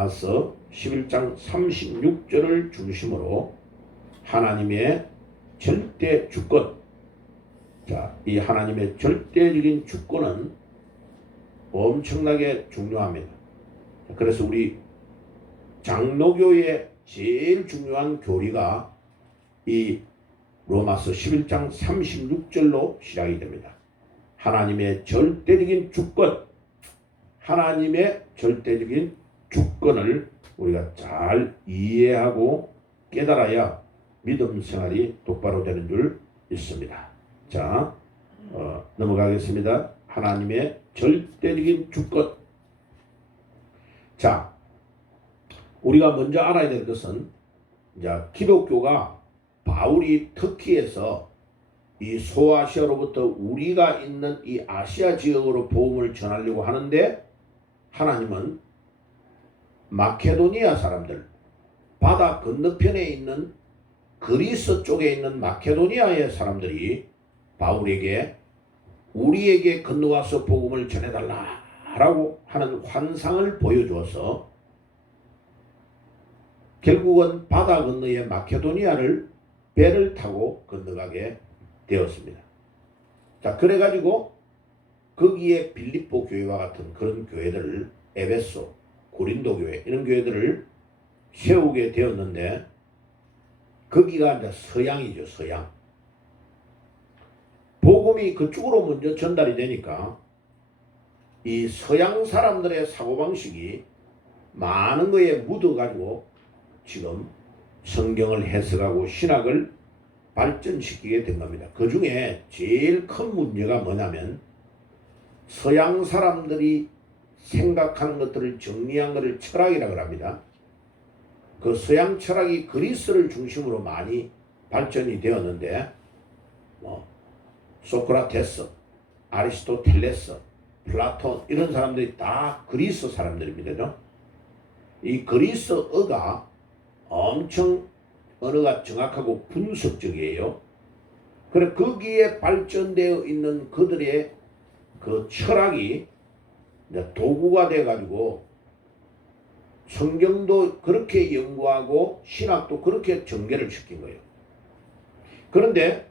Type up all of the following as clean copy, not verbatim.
로마서 11장 36절을 중심으로 하나님의 절대 주권, 자, 이 하나님의 절대적인 주권은 엄청나게 중요합니다. 그래서 우리 장로교의 제일 중요한 교리가 이 로마서 11장 36절로 시작이 됩니다. 하나님의 절대적인 주권, 하나님의 절대적인 주권을 우리가 잘 이해하고 깨달아야 믿음 생활이 똑바로 되는 줄 믿습니다. 자, 넘어가겠습니다. 하나님의 절대적인 주권. 자, 우리가 먼저 알아야 될 것은, 이제 기독교가 바울이 터키에서 이 소아시아로부터 우리가 있는 이 아시아 지역으로 복음을 전하려고 하는데, 하나님은 마케도니아 사람들, 바다 건너편에 있는 그리스 쪽에 있는 마케도니아의 사람들이 바울에게 우리에게 건너와서 복음을 전해달라라고 하는 환상을 보여주어서 결국은 바다 건너의 마케도니아를 배를 타고 건너가게 되었습니다. 자, 그래가지고 거기에 빌립보 교회와 같은 그런 교회들을, 에베소, 고린도 교회, 이런 교회들을 세우게 되었는데, 거기가 이제 서양이죠, 서양. 복음이 그쪽으로 먼저 전달이 되니까 이 서양 사람들의 사고방식이 많은 거에 묻어가지고 지금 성경을 해석하고 신학을 발전시키게 된 겁니다. 그 중에 제일 큰 문제가 뭐냐면, 서양 사람들이 생각하는 것들을 정리한 것을 철학이라고 합니다. 그 서양 철학이 그리스를 중심으로 많이 발전이 되었는데, 소크라테스, 아리스토텔레스, 플라톤, 이런 사람들이 다 그리스 사람들입니다. 이 그리스어가 엄청 언어가 정확하고 분석적이에요. 그래, 거기에 발전되어 있는 그들의 그 철학이 이제 도구가 돼가지고 성경도 그렇게 연구하고 신학도 그렇게 전개를 시킨 거예요. 그런데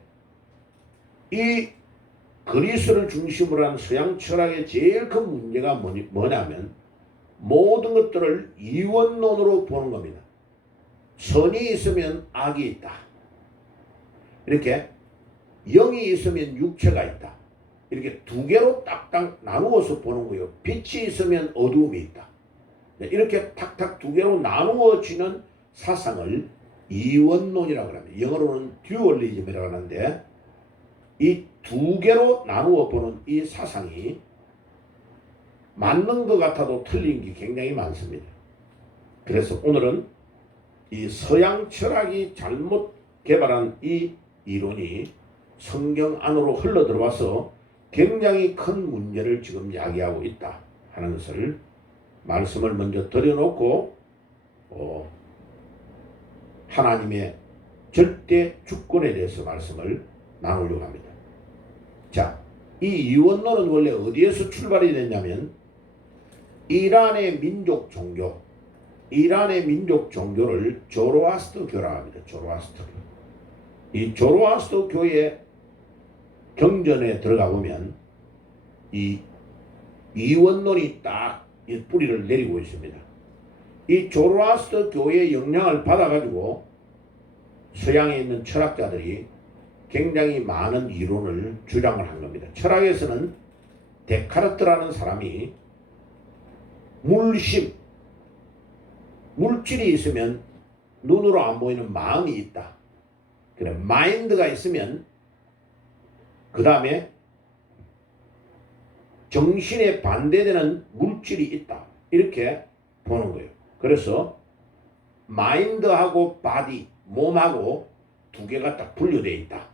이 그리스를 중심으로 한 서양 철학의 제일 큰 문제가 뭐냐면, 모든 것들을 이원론으로 보는 겁니다. 선이 있으면 악이 있다. 이렇게 영이 있으면 육체가 있다. 이렇게 두 개로 딱딱 나누어서 보는 거예요. 빛이 있으면 어두움이 있다. 이렇게 탁탁 두 개로 나누어지는 사상을 이원론이라고 합니다. 영어로는 듀얼리즘이라고 하는데, 이 두 개로 나누어 보는 이 사상이 맞는 것 같아도 틀린 게 굉장히 많습니다. 그래서 오늘은 이 서양 철학이 잘못 개발한 이 이론이 성경 안으로 흘러 들어와서 굉장히 큰 문제를 지금 야기하고 있다 하는 것을 말씀을 먼저 드려놓고, 하나님의 절대 주권에 대해서 말씀을 나누려고 합니다. 자, 이 이원론은 원래 어디에서 출발이 됐냐면, 이란의 민족 종교를 조로아스터교라고 합니다. 조로아스터교. 이 조로아스터교의 경전에 들어가 보면 이 이원론이 딱 이 뿌리를 내리고 있습니다. 이 조로아스터교의 영향을 받아가지고 서양에 있는 철학자들이 굉장히 많은 이론을 주장을 한 겁니다. 철학에서는 데카르트라는 사람이 물질이 있으면 눈으로 안 보이는 마음이 있다. 그래, 마인드가 있으면 그 다음에 정신에 반대되는 물질이 있다. 이렇게 보는 거예요. 그래서 마인드하고 바디, 몸하고 두 개가 딱 분류되어 있다.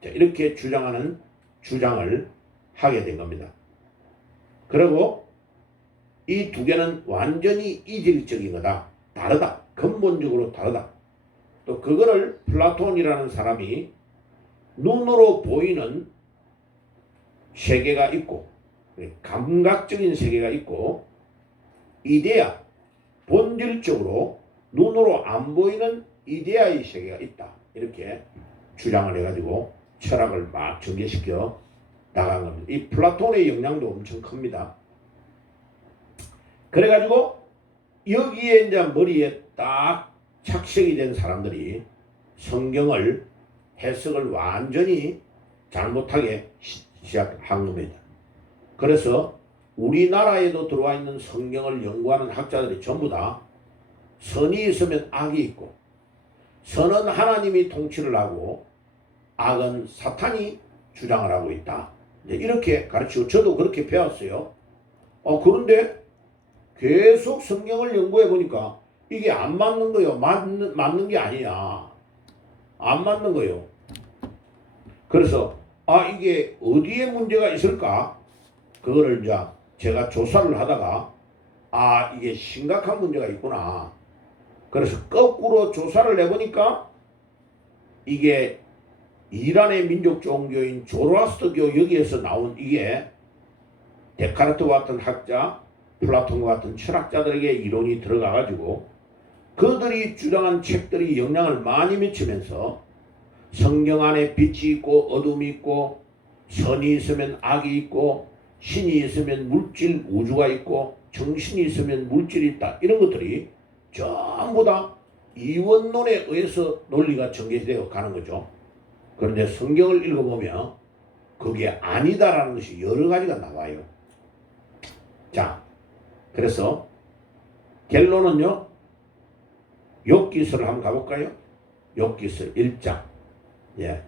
자, 이렇게 주장하는 주장을 하게 된 겁니다. 그리고 이 두 개는 완전히 이질적인 거다. 다르다. 근본적으로 다르다. 또 그거를 플라톤이라는 사람이 눈으로 보이는 세계가 있고, 감각적인 세계가 있고, 이데아, 본질적으로 눈으로 안 보이는 이데아의 세계가 있다. 이렇게 주장을 해가지고 철학을 막 전개시켜 나간 겁니다. 이 플라톤의 영향도 엄청 큽니다. 그래가지고 여기에 이제 머리에 딱 착색이 된 사람들이 성경을 해석을 완전히 잘못하게 시작한 겁니다. 그래서 우리나라에도 들어와 있는 성경을 연구하는 학자들이 전부 다 선이 있으면 악이 있고, 선은 하나님이 통치를 하고 악은 사탄이 주장을 하고 있다. 이렇게 가르치고 저도 그렇게 배웠어요. 그런데 계속 성경을 연구해 보니까 이게 안 맞는 거예요. 맞는 게 아니야. 안 맞는 거예요. 그래서 이게 어디에 문제가 있을까? 그거를 이제 제가 조사를 하다가 이게 심각한 문제가 있구나. 그래서 거꾸로 조사를 해보니까 이게 이란의 민족 종교인 조로아스터교 여기에서 나온 이게 데카르트와 같은 학자, 플라톤과 같은 철학자들에게 이론이 들어가가지고 그들이 주장한 책들이 영향을 많이 미치면서 성경 안에 빛이 있고 어둠이 있고 선이 있으면 악이 있고 신이 있으면 물질 우주가 있고 정신이 있으면 물질이 있다. 이런 것들이 전부 다 이원론에 의해서 논리가 전개되어 가는 거죠. 그런데 성경을 읽어보면 그게 아니다라는 것이 여러 가지가 나와요. 자, 그래서 결론은요. 욥기서를 한번 가볼까요? 욥기서 1장. 예.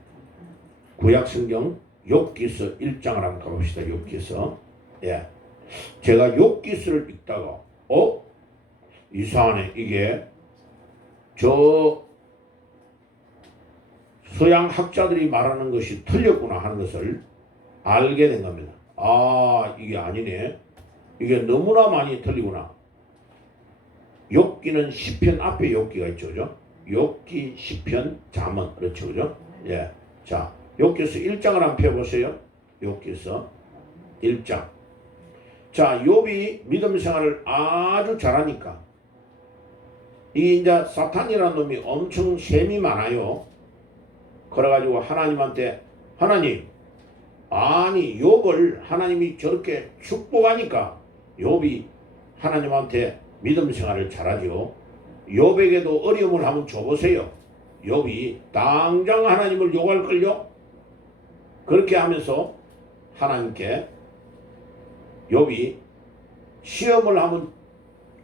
구약 성경 욥기서 1장을 한번 가봅시다. 욥기서. 예. 제가 욥기서를 읽다가 이상하네. 이게 저 서양 학자들이 말하는 것이 틀렸구나 하는 것을 알게 된 겁니다. 이게 아니네. 이게 너무나 많이 틀리구나. 욥기는 시편 앞에 욥기가 있죠. 그죠? 욥기, 시편, 잠언. 그렇죠. 그죠? 예. 자, 욥기서 1장을 한번 펴보세요. 욥기서 1장. 자, 욥이 믿음 생활을 아주 잘하니까 이 이제 사탄이라는 놈이 엄청 셈이 많아요. 그래가지고 하나님한테 하나님, 아니 욥을 하나님이 저렇게 축복하니까 욥이 하나님한테 믿음 생활을 잘하죠. 욥에게도 어려움을 한번 줘보세요. 욥이 당장 하나님을 욕할걸요? 그렇게 하면서 하나님께 욥이 시험을 한번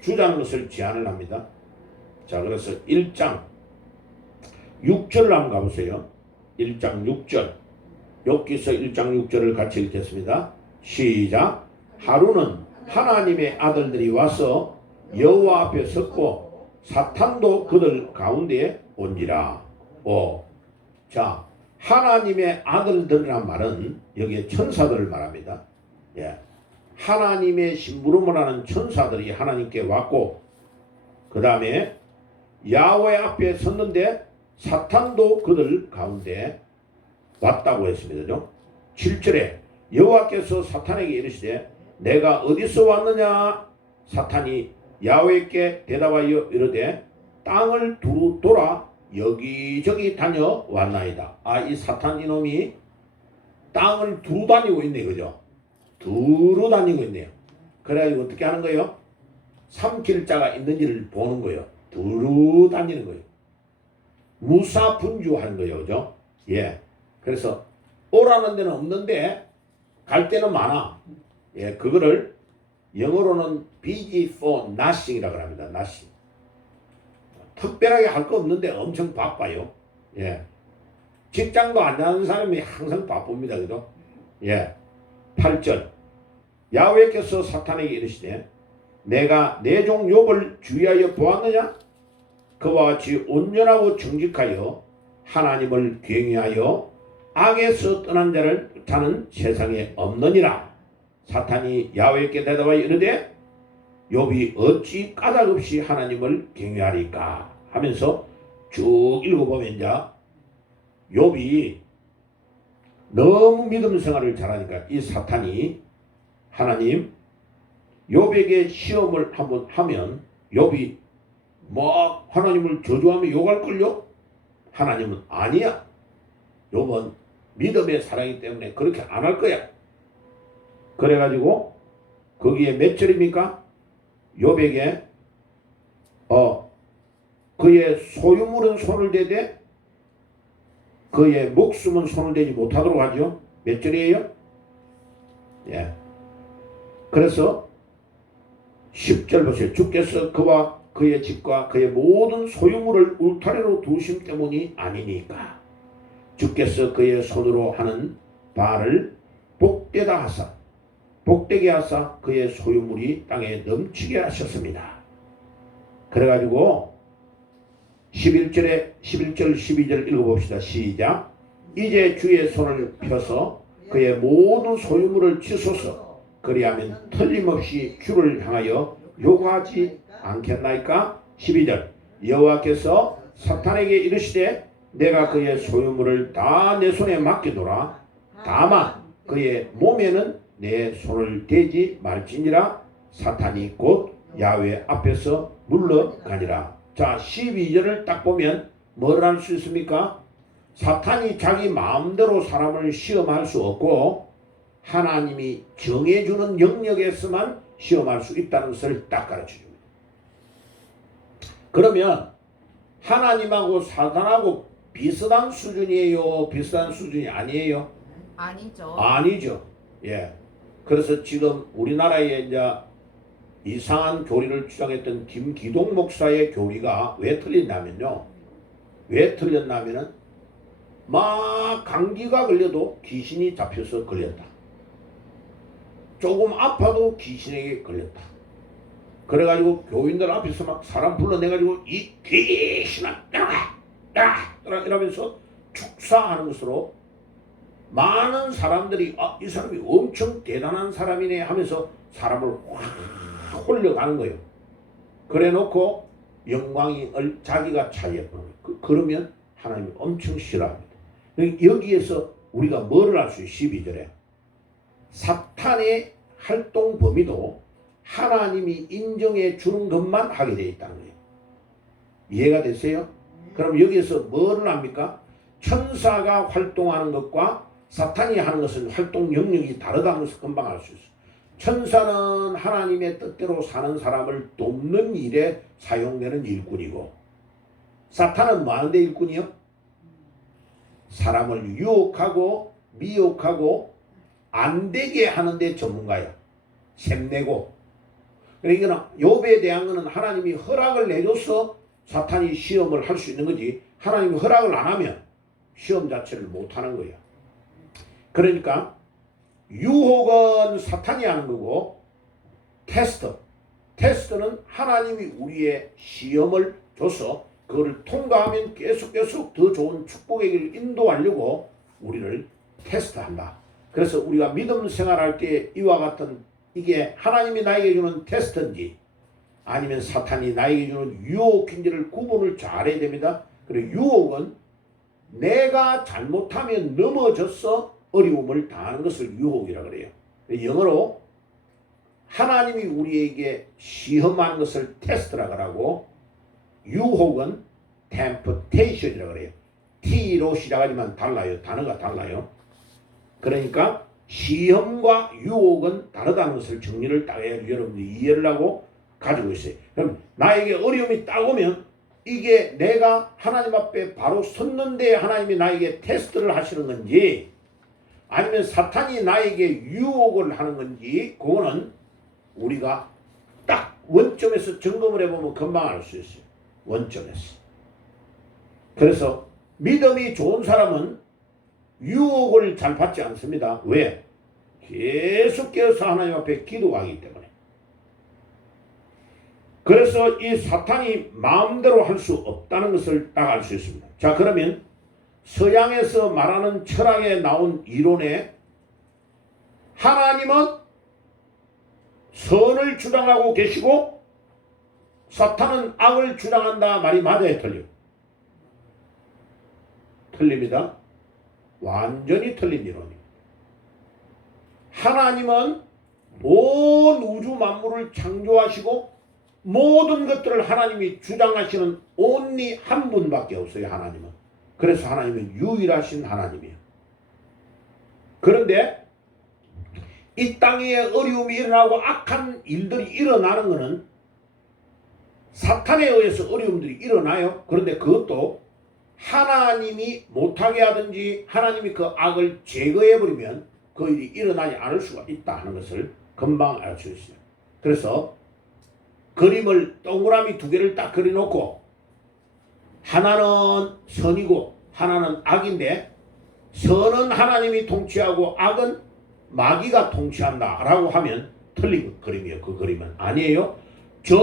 주자는 것을 제안을 합니다. 자, 그래서 1장 6절을 한번 가보세요. 1장 6절. 욥기서 1장 6절을 같이 읽겠습니다. 시작. 하루는 하나님의 아들들이 와서 여호와 앞에 섰고 사탄도 그들 가운데에 온지라. 자, 하나님의 아들들이란 말은 여기에 천사들을 말합니다. 예. 하나님의 심부름을 하는 천사들이 하나님께 왔고 그 다음에 야훼 앞에 섰는데 사탄도 그들 가운데 왔다고 했습니다. 7절에 여호와께서 사탄에게 이르시되 내가 어디서 왔느냐? 사탄이 야훼께 대답하여 이르되 땅을 두루 돌아 여기저기 다녀왔나이다. 이 사탄 이놈이 땅을 두루 다니고 있네. 그죠? 두루 다니고 있네요. 그래가지고 어떻게 하는 거예요? 삼킬자가 있는지를 보는 거예요. 두루 다니는 거예요. 무사분주하는 거예요. 그죠? 예. 그래서 오라는 데는 없는데 갈 데는 많아. 예. 그거를 영어로는 busy for nothing이라고 합니다. nothing. 특별하게 할 거 없는데 엄청 바빠요. 예. 직장도 안 가는 사람이 항상 바쁩니다. 그죠? 예. 8절. 야훼께서 사탄에게 이르시되 내가 내 종 욥을 주의하여 보았느냐? 그와 같이 온전하고 정직하여 하나님을 경외하여 악에서 떠난 자는 세상에 없느니라. 사탄이 야훼께 대답하여 이르되 욥이 어찌 까닭없이 하나님을 경외하리까 하면서 쭉 읽어보면 이제 욥이 너무 믿음 생활을 잘하니까 이 사탄이 하나님 욥에게 시험을 한번 하면 욥이 막 하나님을 저주하며 욕할걸요? 하나님은 아니야. 욥은 믿음의 사랑이기 때문에 그렇게 안 할 거야. 그래가지고 거기에 몇 절입니까? 욥에게 그의 소유물은 손을 대되 그의 목숨은 손을 대지 못하도록 하죠. 몇 절이에요? 예. 그래서 10절 보세요. 주께서 그와 그의 집과 그의 모든 소유물을 울타리로 두심 때문이 아니니까 주께서 그의 손으로 하는 바를 복되다 하사 복되게 하사 그의 소유물이 땅에 넘치게 하셨습니다. 그래가지고 11절 12절 읽어봅시다. 시작. 이제 주의 손을 펴서 그의 모든 소유물을 치소서. 그리하면 틀림없이 주를 향하여 요구하지 않겠나이까? 12절. 여호와께서 사탄에게 이르시되 내가 그의 소유물을 다 내 손에 맡기노라. 다만 그의 몸에는 내 손을 대지 말지니라. 사탄이 곧 야훼 앞에서 물러가니라. 자, 12절을 딱 보면 뭘 할 수 있습니까? 사탄이 자기 마음대로 사람을 시험할 수 없고 하나님이 정해주는 영역에서만 시험할 수 있다는 것을 딱 가르쳐줍니다. 그러면 하나님하고 사탄하고 비슷한 수준이에요? 비슷한 수준이 아니에요? 아니죠. 아니죠. 예. 그래서 지금 우리나라에 이제 이상한 교리를 주장했던 김기동 목사의 교리가 왜 틀리냐면요. 왜 틀렸냐면은 막 감기가 걸려도 귀신이 잡혀서 걸렸다. 조금 아파도 귀신에게 걸렸다. 그래가지고 교인들 앞에서 막 사람 불러내가지고 이 귀신아 이러면서 축사하는 것으로 많은 사람들이 이 사람이 엄청 대단한 사람이네 하면서 사람을 확 홀려가는 거예요. 그래 놓고 영광이 자기가 차지해버는 거예요. 그러면 하나님이 엄청 싫어합니다. 여기에서 우리가 뭐를 할 수 있어요? 12절에 사탄의 활동 범위도 하나님이 인정해 주는 것만 하게 되어 있다는 거예요. 이해가 되세요? 그럼 여기에서 뭐를 합니까? 천사가 활동하는 것과 사탄이 하는 것은 활동 영역이 다르다는 것을 금방 알 수 있어요. 천사는 하나님의 뜻대로 사는 사람을 돕는 일에 사용되는 일꾼이고 사탄은 뭐 하는데 일꾼이요? 사람을 유혹하고 미혹하고 안 되게 하는데 전문가야. 샘내고. 그러니까 욥에 대한 것은 하나님이 허락을 내줘서 사탄이 시험을 할 수 있는 거지 하나님이 허락을 안 하면 시험 자체를 못 하는 거야. 그러니까 유혹은 사탄이 하는 거고 테스트는 하나님이 우리의 시험을 줘서 그거를 통과하면 계속 더 좋은 축복의 길을 인도하려고 우리를 테스트한다. 그래서 우리가 믿음 생활할 때 이와 같은 이게 하나님이 나에게 주는 테스트인지 아니면 사탄이 나에게 주는 유혹인지를 구분을 잘해야 됩니다. 그리고 유혹은 내가 잘못하면 넘어져서 어려움을 당하는 것을 유혹이라고 그래요. 영어로 하나님이 우리에게 시험하는 것을 테스트라고 하고 유혹은 temptation이라고 그래요. T로 시작하지만 달라요. 단어가 달라요. 그러니까 시험과 유혹은 다르다는 것을 정리를 딱 해야 여러분들이 이해를 하고 가지고 있어요. 그럼 나에게 어려움이 딱 오면 이게 내가 하나님 앞에 바로 섰는데 하나님이 나에게 테스트를 하시는 건지 아니면 사탄이 나에게 유혹을 하는 건지 그거는 우리가 딱 원점에서 점검을 해보면 금방 알 수 있어요. 원점에서. 그래서 믿음이 좋은 사람은 유혹을 잘 받지 않습니다. 왜? 계속해서 하나님 앞에 기도하기 때문에. 그래서 이 사탄이 마음대로 할 수 없다는 것을 딱 알 수 있습니다. 자, 그러면 서양에서 말하는 철학에 나온 이론에 하나님은 선을 주장하고 계시고 사탄은 악을 주장한다 말이 맞아요? 틀려요? 틀립니다. 완전히 틀린 이론입니다. 하나님은 온 우주 만물을 창조하시고 모든 것들을 하나님이 주장하시는 온리 한 분밖에 없어요. 하나님은. 그래서 하나님은 유일하신 하나님이에요. 그런데 이 땅에 어려움이 일어나고 악한 일들이 일어나는 것은 사탄에 의해서 어려움들이 일어나요. 그런데 그것도 하나님이 못하게 하든지 하나님이 그 악을 제거해버리면 그 일이 일어나지 않을 수가 있다 하는 것을 금방 알 수 있어요. 그래서 그림을 동그라미 두 개를 딱 그려놓고 하나는 선이고 하나는 악인데 선은 하나님이 통치하고 악은 마귀가 통치한다 라고 하면 틀린 그림이에요. 그 그림은 아니에요. 전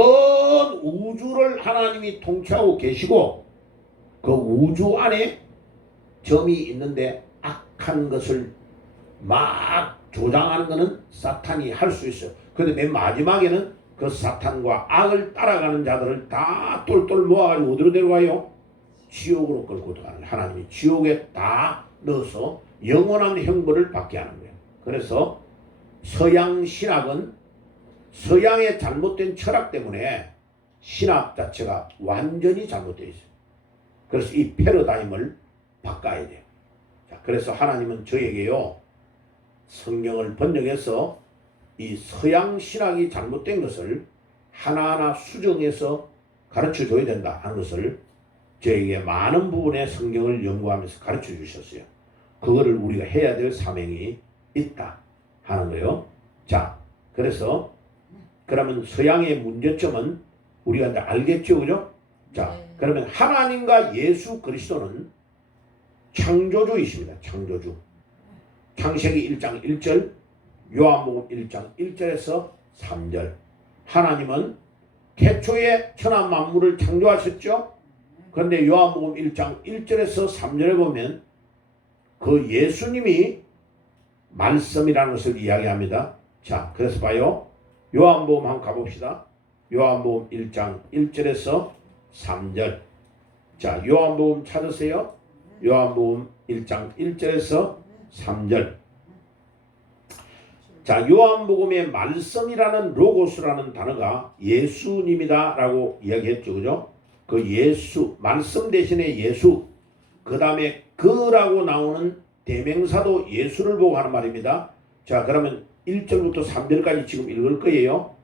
우주를 하나님이 통치하고 계시고 그 우주 안에 점이 있는데 악한 것을 막 조장하는 것은 사탄이 할 수 있어요. 그런데 맨 마지막에는 그 사탄과 악을 따라가는 자들을 다 똘똘 모아가지고 어디로 데려가요? 지옥으로 끌고 들어가는, 하나님이 지옥에 다 넣어서 영원한 형벌을 받게 하는 거예요. 그래서 서양 신학은 서양의 잘못된 철학 때문에 신학 자체가 완전히 잘못되어 있어요. 그래서 이 패러다임을 바꿔야 돼요. 자, 그래서 하나님은 저에게요, 성경을 번역해서 이 서양 신학이 잘못된 것을 하나하나 수정해서 가르쳐 줘야 된다 하는 것을 저에게 많은 부분의 성경을 연구하면서 가르쳐 주셨어요. 그거를 우리가 해야 될 사명이 있다 하는 거예요. 자, 그래서 그러면 서양의 문제점은 우리가 이제 알겠죠, 그죠? 자, 그러면 하나님과 예수 그리스도는 창조주이십니다. 창조주. 창세기 1장 1절, 요한복음 1장 1절에서 3절. 하나님은 태초에 천하 만물을 창조하셨죠. 그런데 요한복음 1장 1절에서 3절에 보면 그 예수님이 말씀이라는 것을 이야기합니다. 자, 그래서 봐요. 요한복음 한번 가봅시다. 요한복음 1장 1절에서 3절. 자, 요한복음 찾으세요. 요한복음 1장 1절에서 3절. 자, 요한복음의 말씀이라는 로고스라는 단어가 예수님이다 라고 이야기했죠. 그죠? 그 예수, 말씀 대신에 예수, 그 다음에 그라고 나오는 대명사도 예수를 보고 하는 말입니다. 자, 그러면 1절부터 3절까지 지금 읽을 거예요.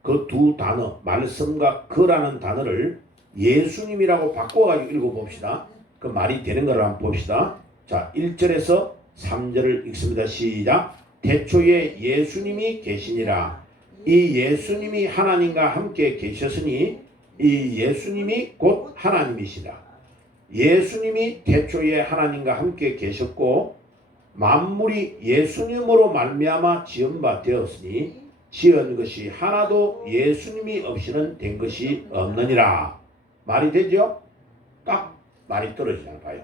그 두 단어, 말씀과 그라는 단어를 예수님이라고 바꿔가지고 읽어봅시다. 그 말이 되는 걸 한번 봅시다. 자, 1절에서 3절을 읽습니다. 시작. 태초에 예수님이 계시니라. 이 예수님이 하나님과 함께 계셨으니 이 예수님이 곧 하나님이시라. 예수님이 태초에 하나님과 함께 계셨고 만물이 예수님으로 말미암아 지은 바 되었으니 지은 것이 하나도 예수님이 없이는 된 것이 없느니라. 말이 되죠? 딱 말이 떨어지잖아요. 봐요.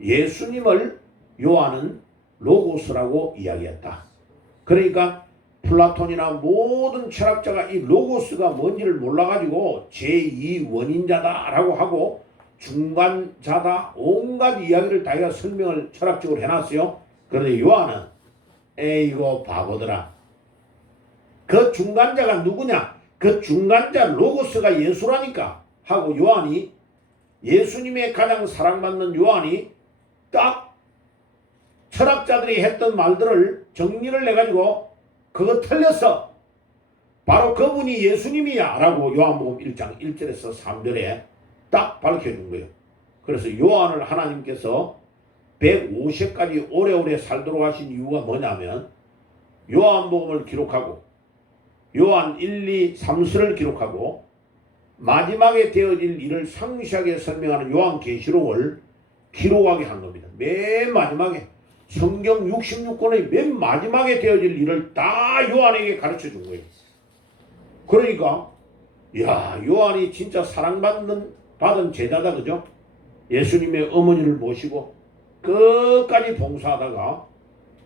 예수님을 요한은 로고스라고 이야기했다. 그러니까 플라톤이나 모든 철학자가 이 로고스가 뭔지를 몰라가지고 제2원인자다라고 하고 중간자다 온갖 이야기를 다이가 설명을 철학적으로 해놨어요. 그런데 요한은 에이고 바보들아, 그 중간자가 누구냐? 그 중간자 로고스가 예수라니까 하고 요한이 예수님의 가장 사랑받는 요한이 딱 철학자들이 했던 말들을 정리를 해가지고 그거 틀렸어. 바로 그분이 예수님이야 라고 요한복음 1장 1절에서 3절에 딱 밝혀준 거예요. 그래서 요한을 하나님께서 150까지 오래오래 살도록 하신 이유가 뭐냐면 요한복음을 기록하고 요한 1, 2, 3서를 기록하고 마지막에 되어질 일을 상세하게 설명하는 요한계시록을 기록하게 한 겁니다. 맨 마지막에 성경 66권의 맨 마지막에 되어질 일을 다 요한에게 가르쳐 준 거예요. 그러니까 야, 요한이 진짜 받은 제자다, 그죠? 예수님의 어머니를 모시고 끝까지 봉사하다가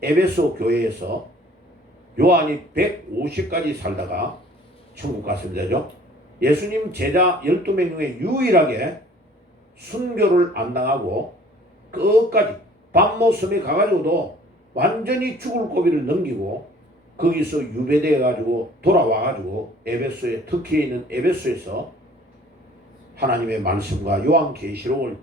에베소 교회에서 요한이 150까지 살다가 천국 갔습니다. 그죠? 예수님 제자 12명 중에 유일하게 순교를 안 당하고 끝까지 밤모섬에 가가지고도 완전히 죽을 고비를 넘기고 거기서 유배돼 가지고 돌아와 가지고 에베소에 특히 있는 에베소에서 하나님의 말씀과 요한계시록을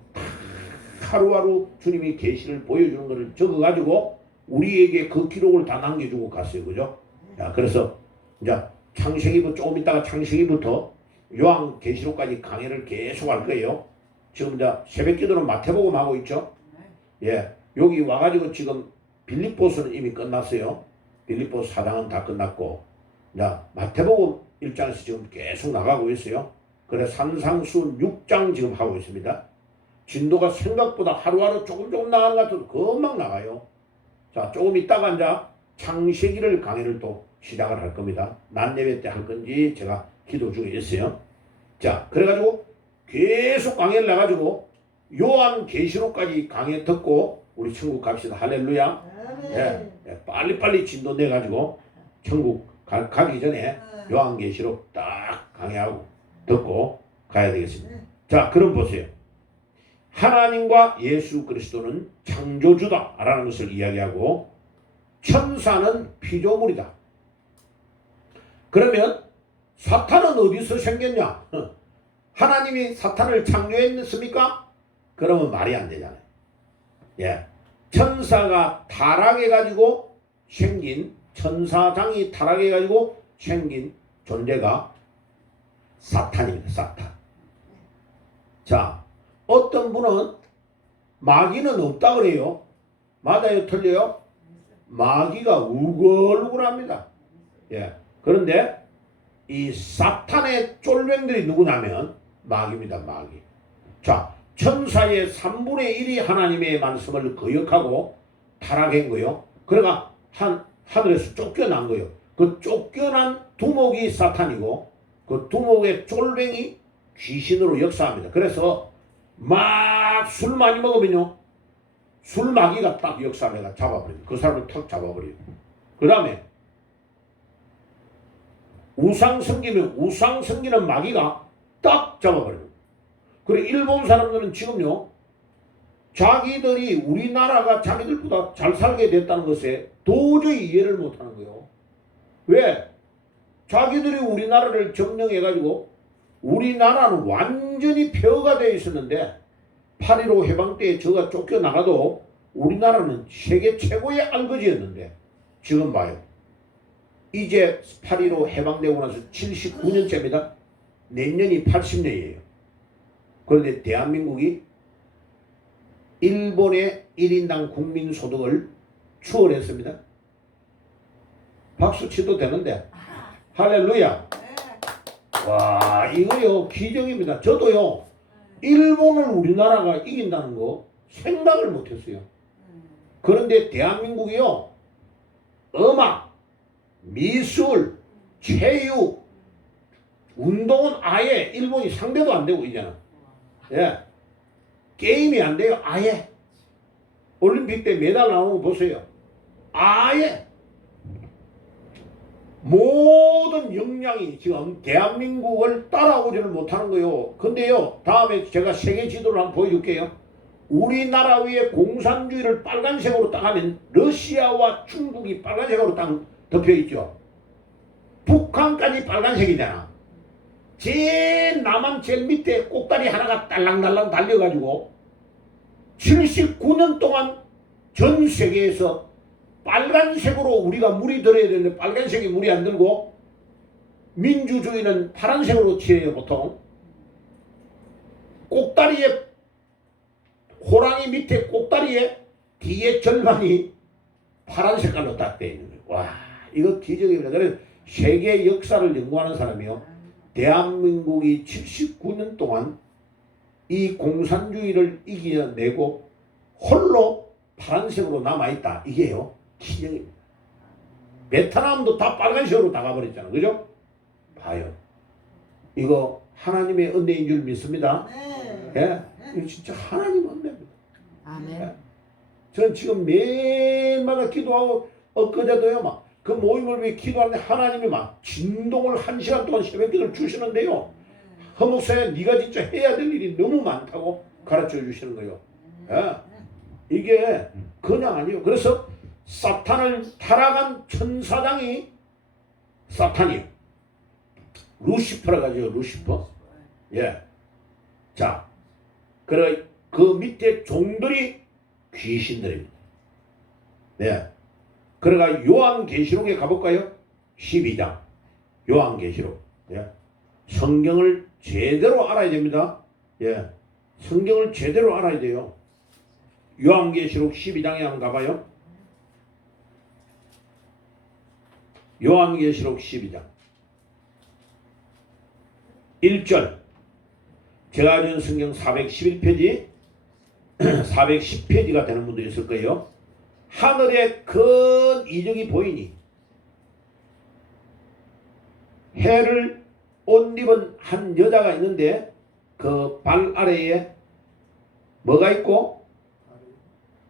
하루하루 주님이 계시를 보여주는 것을 적어 가지고 우리에게 그 기록을 다 남겨주고 갔어요. 그죠? 야, 그래서 이제 창세기부터 조금 있다가 창세기부터 요한계시록까지 강의를 계속 할 거예요. 지금 이제 새벽기도는 마태복음 하고 있죠. 예, 여기 와가지고 지금 빌립보서는 이미 끝났어요. 빌립보 4장은 다 끝났고, 자 마태복음 1장에서 지금 계속 나가고 있어요. 그래 산상수 6장 지금 하고 있습니다. 진도가 생각보다 하루하루 조금 나가는 것 같아도 금방 나가요. 자 조금 있다가 이제 창세기를 강의를 또 시작을 할 겁니다. 낮 예배 때 할 건지 제가 기도 중에 있어요. 자 그래가지고 계속 강의를 나가지고 요한계시록까지 강의 듣고 우리 천국 갑시다. 할렐루야. 예, 예, 빨리빨리 진도 내가지고 천국 가기 전에 요한계시록 딱 강의하고 듣고 가야 되겠습니다. 자 그럼 보세요. 하나님과 예수 그리스도는 창조주다 라는 것을 이야기하고 천사는 피조물이다. 그러면 사탄은 어디서 생겼냐? 하나님이 사탄을 창조했습니까? 그러면 말이 안 되잖아요. 예, 천사가 타락해가지고 생긴 천사장이 타락해가지고 생긴 존재가 사탄입니다. 사탄. 자, 어떤 분은 마귀는 없다 그래요. 맞아요? 틀려요? 마귀가 우글우글합니다. 예, 그런데 이 사탄의 쫄병들이 누구냐면 마귀입니다. 마귀. 자, 천사의 3분의 1이 하나님의 말씀을 거역하고 타락한 거요. 그러니까 하늘에서 쫓겨난 거요. 그 쫓겨난 두목이 사탄이고 그 두목의 쫄병이 귀신으로 역사합니다. 그래서 막 술 많이 먹으면요, 술 마귀가 딱 역사하다가 잡아버려요. 그 사람을 탁 잡아버려요. 그 다음에 우상 섬기면 우상 섬기는 마귀가 딱 잡아버려요. 그래 일본 사람들은 지금요, 자기들이 우리나라가 자기들보다 잘 살게 됐다는 것에 도저히 이해를 못하는 거예요. 왜? 자기들이 우리나라를 점령해가지고 우리나라는 완전히 폐허가 되어 있었는데 8.15 해방 때에 저가 쫓겨나가도 우리나라는 세계 최고의 알거지였는데 지금 봐요. 이제 8.15 해방되고 나서 79년째입니다. 내년이 80년이에요. 그런데 대한민국이 일본의 1인당 국민소득을 추월했습니다. 박수 치도 되는데. 할렐루야. 와, 이거요 기적입니다. 저도요 일본을 우리나라가 이긴다는 거 생각을 못했어요. 그런데 대한민국이요 음악, 미술, 체육, 운동은 아예 일본이 상대도 안 되고 있잖아. 예, 게임이 안 돼요. 아예 올림픽 때 메달 나오는 거 보세요. 아예 모든 역량이 지금 대한민국을 따라오지를 못하는 거예요. 근데요, 다음에 제가 세계 지도를 한번 보여줄게요. 우리나라 위에 공산주의를 빨간색으로 딱 하면 러시아와 중국이 빨간색으로 딱 덮여 있죠. 북한까지 빨간색이잖아. 제일 남한 제일 밑에 꼭다리 하나가 딸랑딸랑 달려가지고 79년 동안 전 세계에서 빨간색으로 우리가 물이 들어야 되는데 빨간색이 물이 안 들고 민주주의는 파란색으로 칠해요. 보통 꼭다리에 호랑이 밑에 꼭다리에 뒤에 절반이 파란 색깔로 딱 되어 있는 거예요. 와, 이거 기적입니다. 그래서 세계 역사를 연구하는 사람이요, 대한민국이 79년 동안 이 공산주의를 이겨내고 홀로 파란색으로 남아있다. 이게요 기적입니다. 베트남도 다 빨간색으로 다 가버렸잖아. 그죠? 봐요. 이거 하나님의 은혜인 줄 믿습니다. 예? 이거 진짜 하나님 은혜입니다. 아멘. 예? 전 지금 매일마다 기도하고 엊그제도요 막 그 모임을 위해 기도하는데 하나님이 막 진동을 1시간 동안 새벽 기도를 주시는데요, 허목사야 네가 진짜 해야 될 일이 너무 많다고 가르쳐 주시는 거예요. 예? 이게 그냥 아니에요. 그래서 사탄을 타락한 천사장이 사탄이요. 루시퍼라고 하죠. 루시퍼. 예. 자, 그 밑에 종들이 귀신들입니다. 네. 그러니까 요한계시록에 가볼까요? 12장. 요한계시록. 예. 성경을 제대로 알아야 됩니다. 예. 성경을 제대로 알아야 돼요. 요한계시록 12장에 한번 가봐요. 요한계시록 12장 1절. 제가 준 성경 411페이지 410페이지가 되는 분도 있을 거예요. 하늘에 큰 이적이 보이니 해를 옷 입은 한 여자가 있는데 그 발 아래에 뭐가 있고?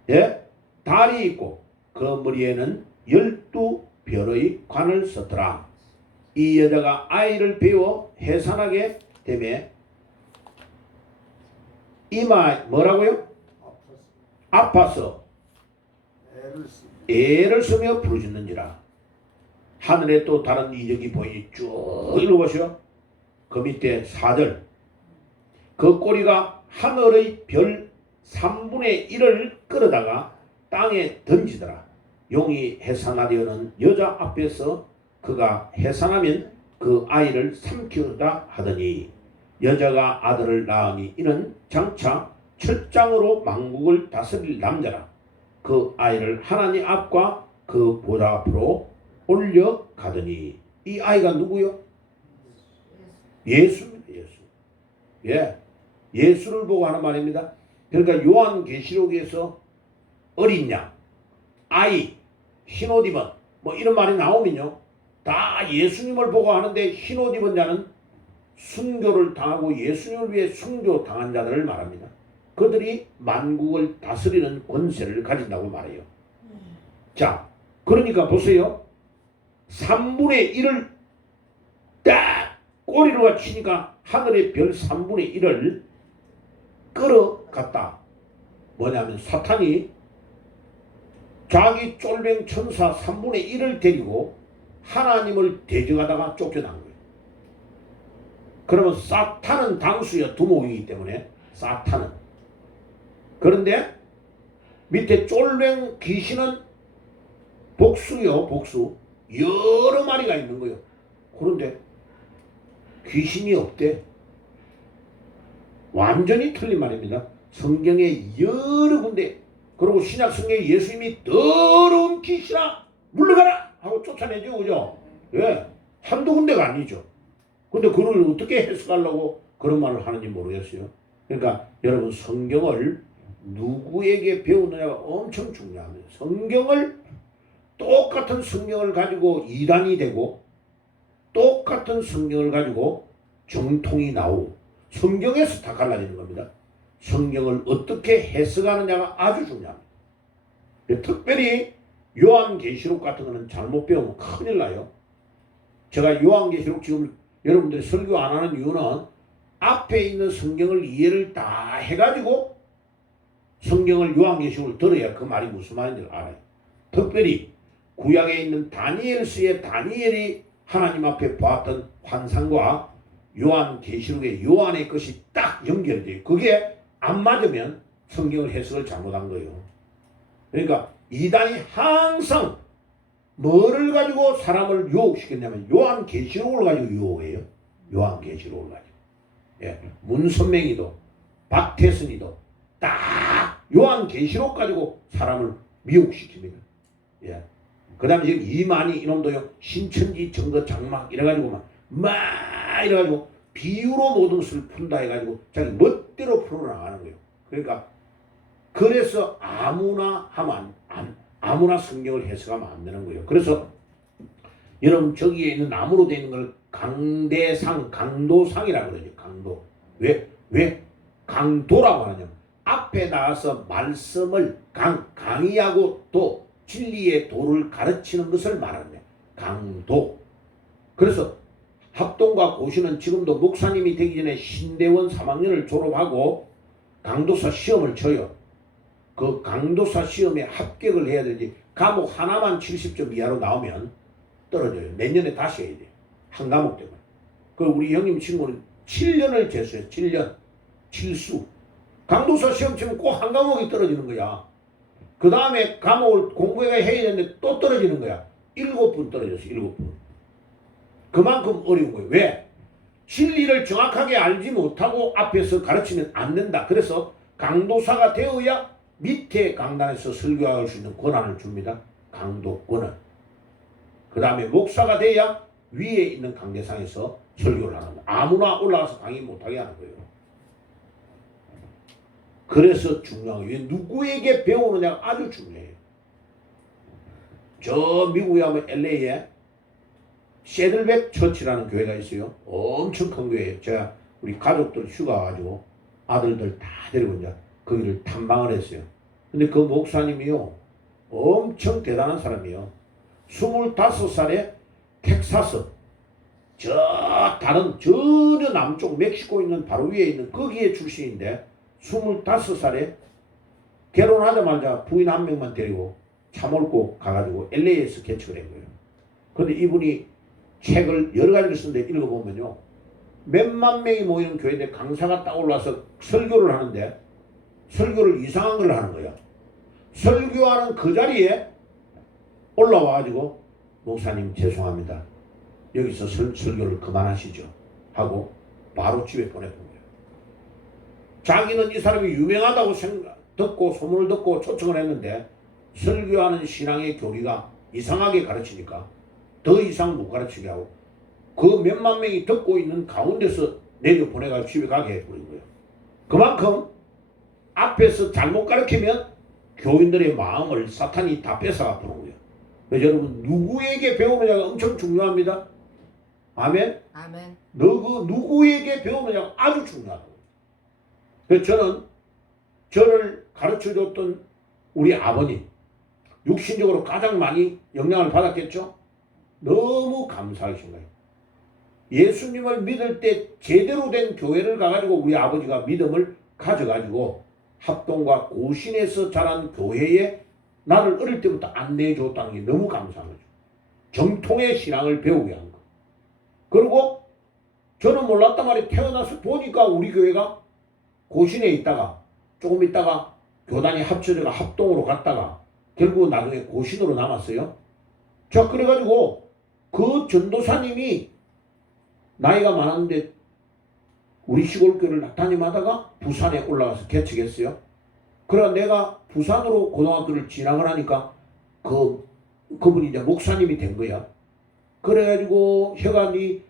예? 달이 있고 그 머리에는 12별의 관을 썼더라. 이 여자가 아이를 배워 해산하게 되매 이마 뭐라고요? 아파서 애를 쓰며 부르짖는지라. 하늘에 또 다른 이적이 보이니 쭉 읽어보시오. 그 밑에 4절. 그 꼬리가 하늘의 별 3분의 1을 끌어다가 땅에 던지더라. 용이 해산하려는 여자 앞에서 그가 해산하면 그 아이를 삼키우다 하더니 여자가 아들을 낳으니 이는 장차 철장으로 만국을 다스릴 남자라. 그 아이를 하나님 앞과 그 보좌 앞으로 올려가더니 이 아이가 누구요? 예수입니다. 예수. 예, 예수를 보고 하는 말입니다. 그러니까 요한계시록에서 어린 양, 아이, 흰옷 입은 뭐 이런 말이 나오면요 다 예수님을 보고 하는데 흰옷 입은 자는 순교를 당하고 예수님을 위해 순교 당한 자들을 말합니다. 그들이 만국을 다스리는 권세를 가진다고 말해요. 자, 그러니까 보세요. 3분의 1을 딱 꼬리로 치니까 하늘의 별 3분의 1을 끌어갔다. 뭐냐면 사탄이 자기 쫄병 천사 3분의 1을 데리고 하나님을 대적하다가 쫓겨난 거예요. 그러면 사탄은 당수여 두목이기 때문에 사탄은. 그런데 밑에 쫄병 귀신은 복수요. 복수. 여러 마리가 있는 거예요. 그런데 귀신이 없대. 완전히 틀린 말입니다. 성경에 여러 군데, 그리고 신약 성경에 예수님이 더러운 귀신아 물러가라 하고 쫓아내죠. 그죠? 예. 한두 군데가 아니죠. 근데 그걸 어떻게 해석하려고 그런 말을 하는지 모르겠어요. 그러니까 여러분 성경을 누구에게 배우느냐가 엄청 중요합니다. 성경을 똑같은 성경을 가지고 이단이 되고 똑같은 성경을 가지고 정통이 나오고 성경에서 다 갈라지는 겁니다. 성경을 어떻게 해석하느냐가 아주 중요합니다. 특별히 요한계시록 같은 거는 잘못 배우면 큰일 나요. 제가 요한계시록 지금 여러분들이 설교 안 하는 이유는 앞에 있는 성경을 이해를 다 해가지고 성경을 요한계시록을 들어야 그 말이 무슨 말인지 알아요. 특별히 구약에 있는 다니엘서의 다니엘이 하나님 앞에 보았던 환상과 요한계시록의 요한의 것이 딱 연결돼요. 그게 안 맞으면 성경을 해석을 잘못한 거예요. 그러니까 이단이 항상 뭐를 가지고 사람을 유혹시켰냐면 요한계시록을 가지고 유혹해요. 요한계시록을 가지고. 예. 문선명이도 박태선이도 딱 요한계시록 가지고 사람을 미혹시킵니다. 예. 그 다음에 지금 이만희 이놈도요 신천지 증거 장막 이래가지고 막 이래가지고 비유로 모든 것을 푼다 해가지고 자기 멋대로 풀어나가는 거예요. 그러니까 그래서 아무나 하면 아무나 성경을 해석하면 안 되는 거예요. 그래서 여러분 저기에 있는 나무로 되어 있는 걸 강대상, 강도상이라고 그러죠. 강도. 왜 강도라고 하느냐? 앞에 나와서 말씀을 강의하고 또 진리의 도를 가르치는 것을 말하는 강도. 그래서 합동과 고시는 지금도 목사님이 되기 전에 신대원 3학년을 졸업하고 강도사 시험을 쳐요. 그 강도사 시험에 합격을 해야 되지 과목 하나만 70점 이하로 나오면 떨어져요. 내년에 다시 해야 돼요. 한 과목 때문에. 그 우리 형님 친구는 7년을 재수해요. 7년. 7수. 강도서 시험 치면 꼭 한 과목이 떨어지는 거야. 그 다음에 과목을 공부해야 해야 되는데 또 떨어지는 거야. 7분 떨어졌어. 7분. 그만큼 어려운 거예요. 왜? 진리를 정확하게 알지 못하고 앞에서 가르치면 안 된다. 그래서 강도사가 되어야 밑에 강단에서 설교할 수 있는 권한을 줍니다. 강도권을. 그 다음에 목사가 돼야 위에 있는 강대상에서 설교를 하는 거예요. 아무나 올라가서 강의 못하게 하는 거예요. 그래서 중요한 게 누구에게 배우느냐가 아주 중요해요. 저 미국에 가면 LA에 셰들백 처치라는 교회가 있어요. 엄청 큰 교회예요. 제가 우리 가족들 휴가 가지고 아들들 다 데리고 이제 거기를 탐방을 했어요. 근데 그 목사님이요. 엄청 대단한 사람이에요. 25살에 텍사스 저 다른 전혀 남쪽 멕시코 있는 바로 위에 있는 거기에 출신인데 25살에 결혼하자마자 부인 한 명만 데리고 차 몰고 가가지고 LA에서 개척을 한 거예요. 그런데 이분이 책을 여러 가지를 쓰는데 읽어보면요. 몇만 명이 모이는 교회인데 강사가 딱 올라와서 설교를 하는데 설교를 이상한 걸 하는 거예요. 설교하는 그 자리에 올라와가지고 목사님 죄송합니다. 여기서 설교를 그만하시죠. 하고 바로 집에 보내본 거예요. 자기는 이 사람이 유명하다고 듣고 소문을 듣고 초청을 했는데 설교하는 신앙의 교리가 이상하게 가르치니까 더 이상 못 가르치게 하고 그 몇만 명이 듣고 있는 가운데서 내려보내가지고 집에 가게 해버린 거예요. 그만큼 앞에서 잘못 가르치면 교인들의 마음을 사탄이 다 뺏어가 보는 거예요. 그래서 여러분 누구에게 배우느냐가 엄청 중요합니다. 아멘? 아멘. 누구에게 배우느냐가 아주 중요하다고. 그래서 저는 저를 가르쳐줬던 우리 아버님 육신적으로 가장 많이 영향을 받았겠죠? 너무 감사하신 거예요. 예수님을 믿을 때 제대로 된 교회를 가가지고 우리 아버지가 믿음을 가져가지고 합동과 고신에서 자란 교회에 나를 어릴 때부터 안내해 줬다는 게 너무 감사한 거죠. 정통의 신앙을 배우게 한 거. 그리고 저는 몰랐단 말이에요. 태어나서 보니까 우리 교회가 고신에 있다가 조금 있다가 교단이 합쳐져가 합동으로 갔다가 결국 나중에 고신으로 남았어요. 자, 그래가지고 그 전도사님이 나이가 많았는데 우리 시골교회를 담임하다가 부산에 올라가서 개척했어요. 그래서 내가 부산으로 고등학교를 진학을 하니까 그분이 이제 목사님이 된 거야. 그래가지고 혀가 네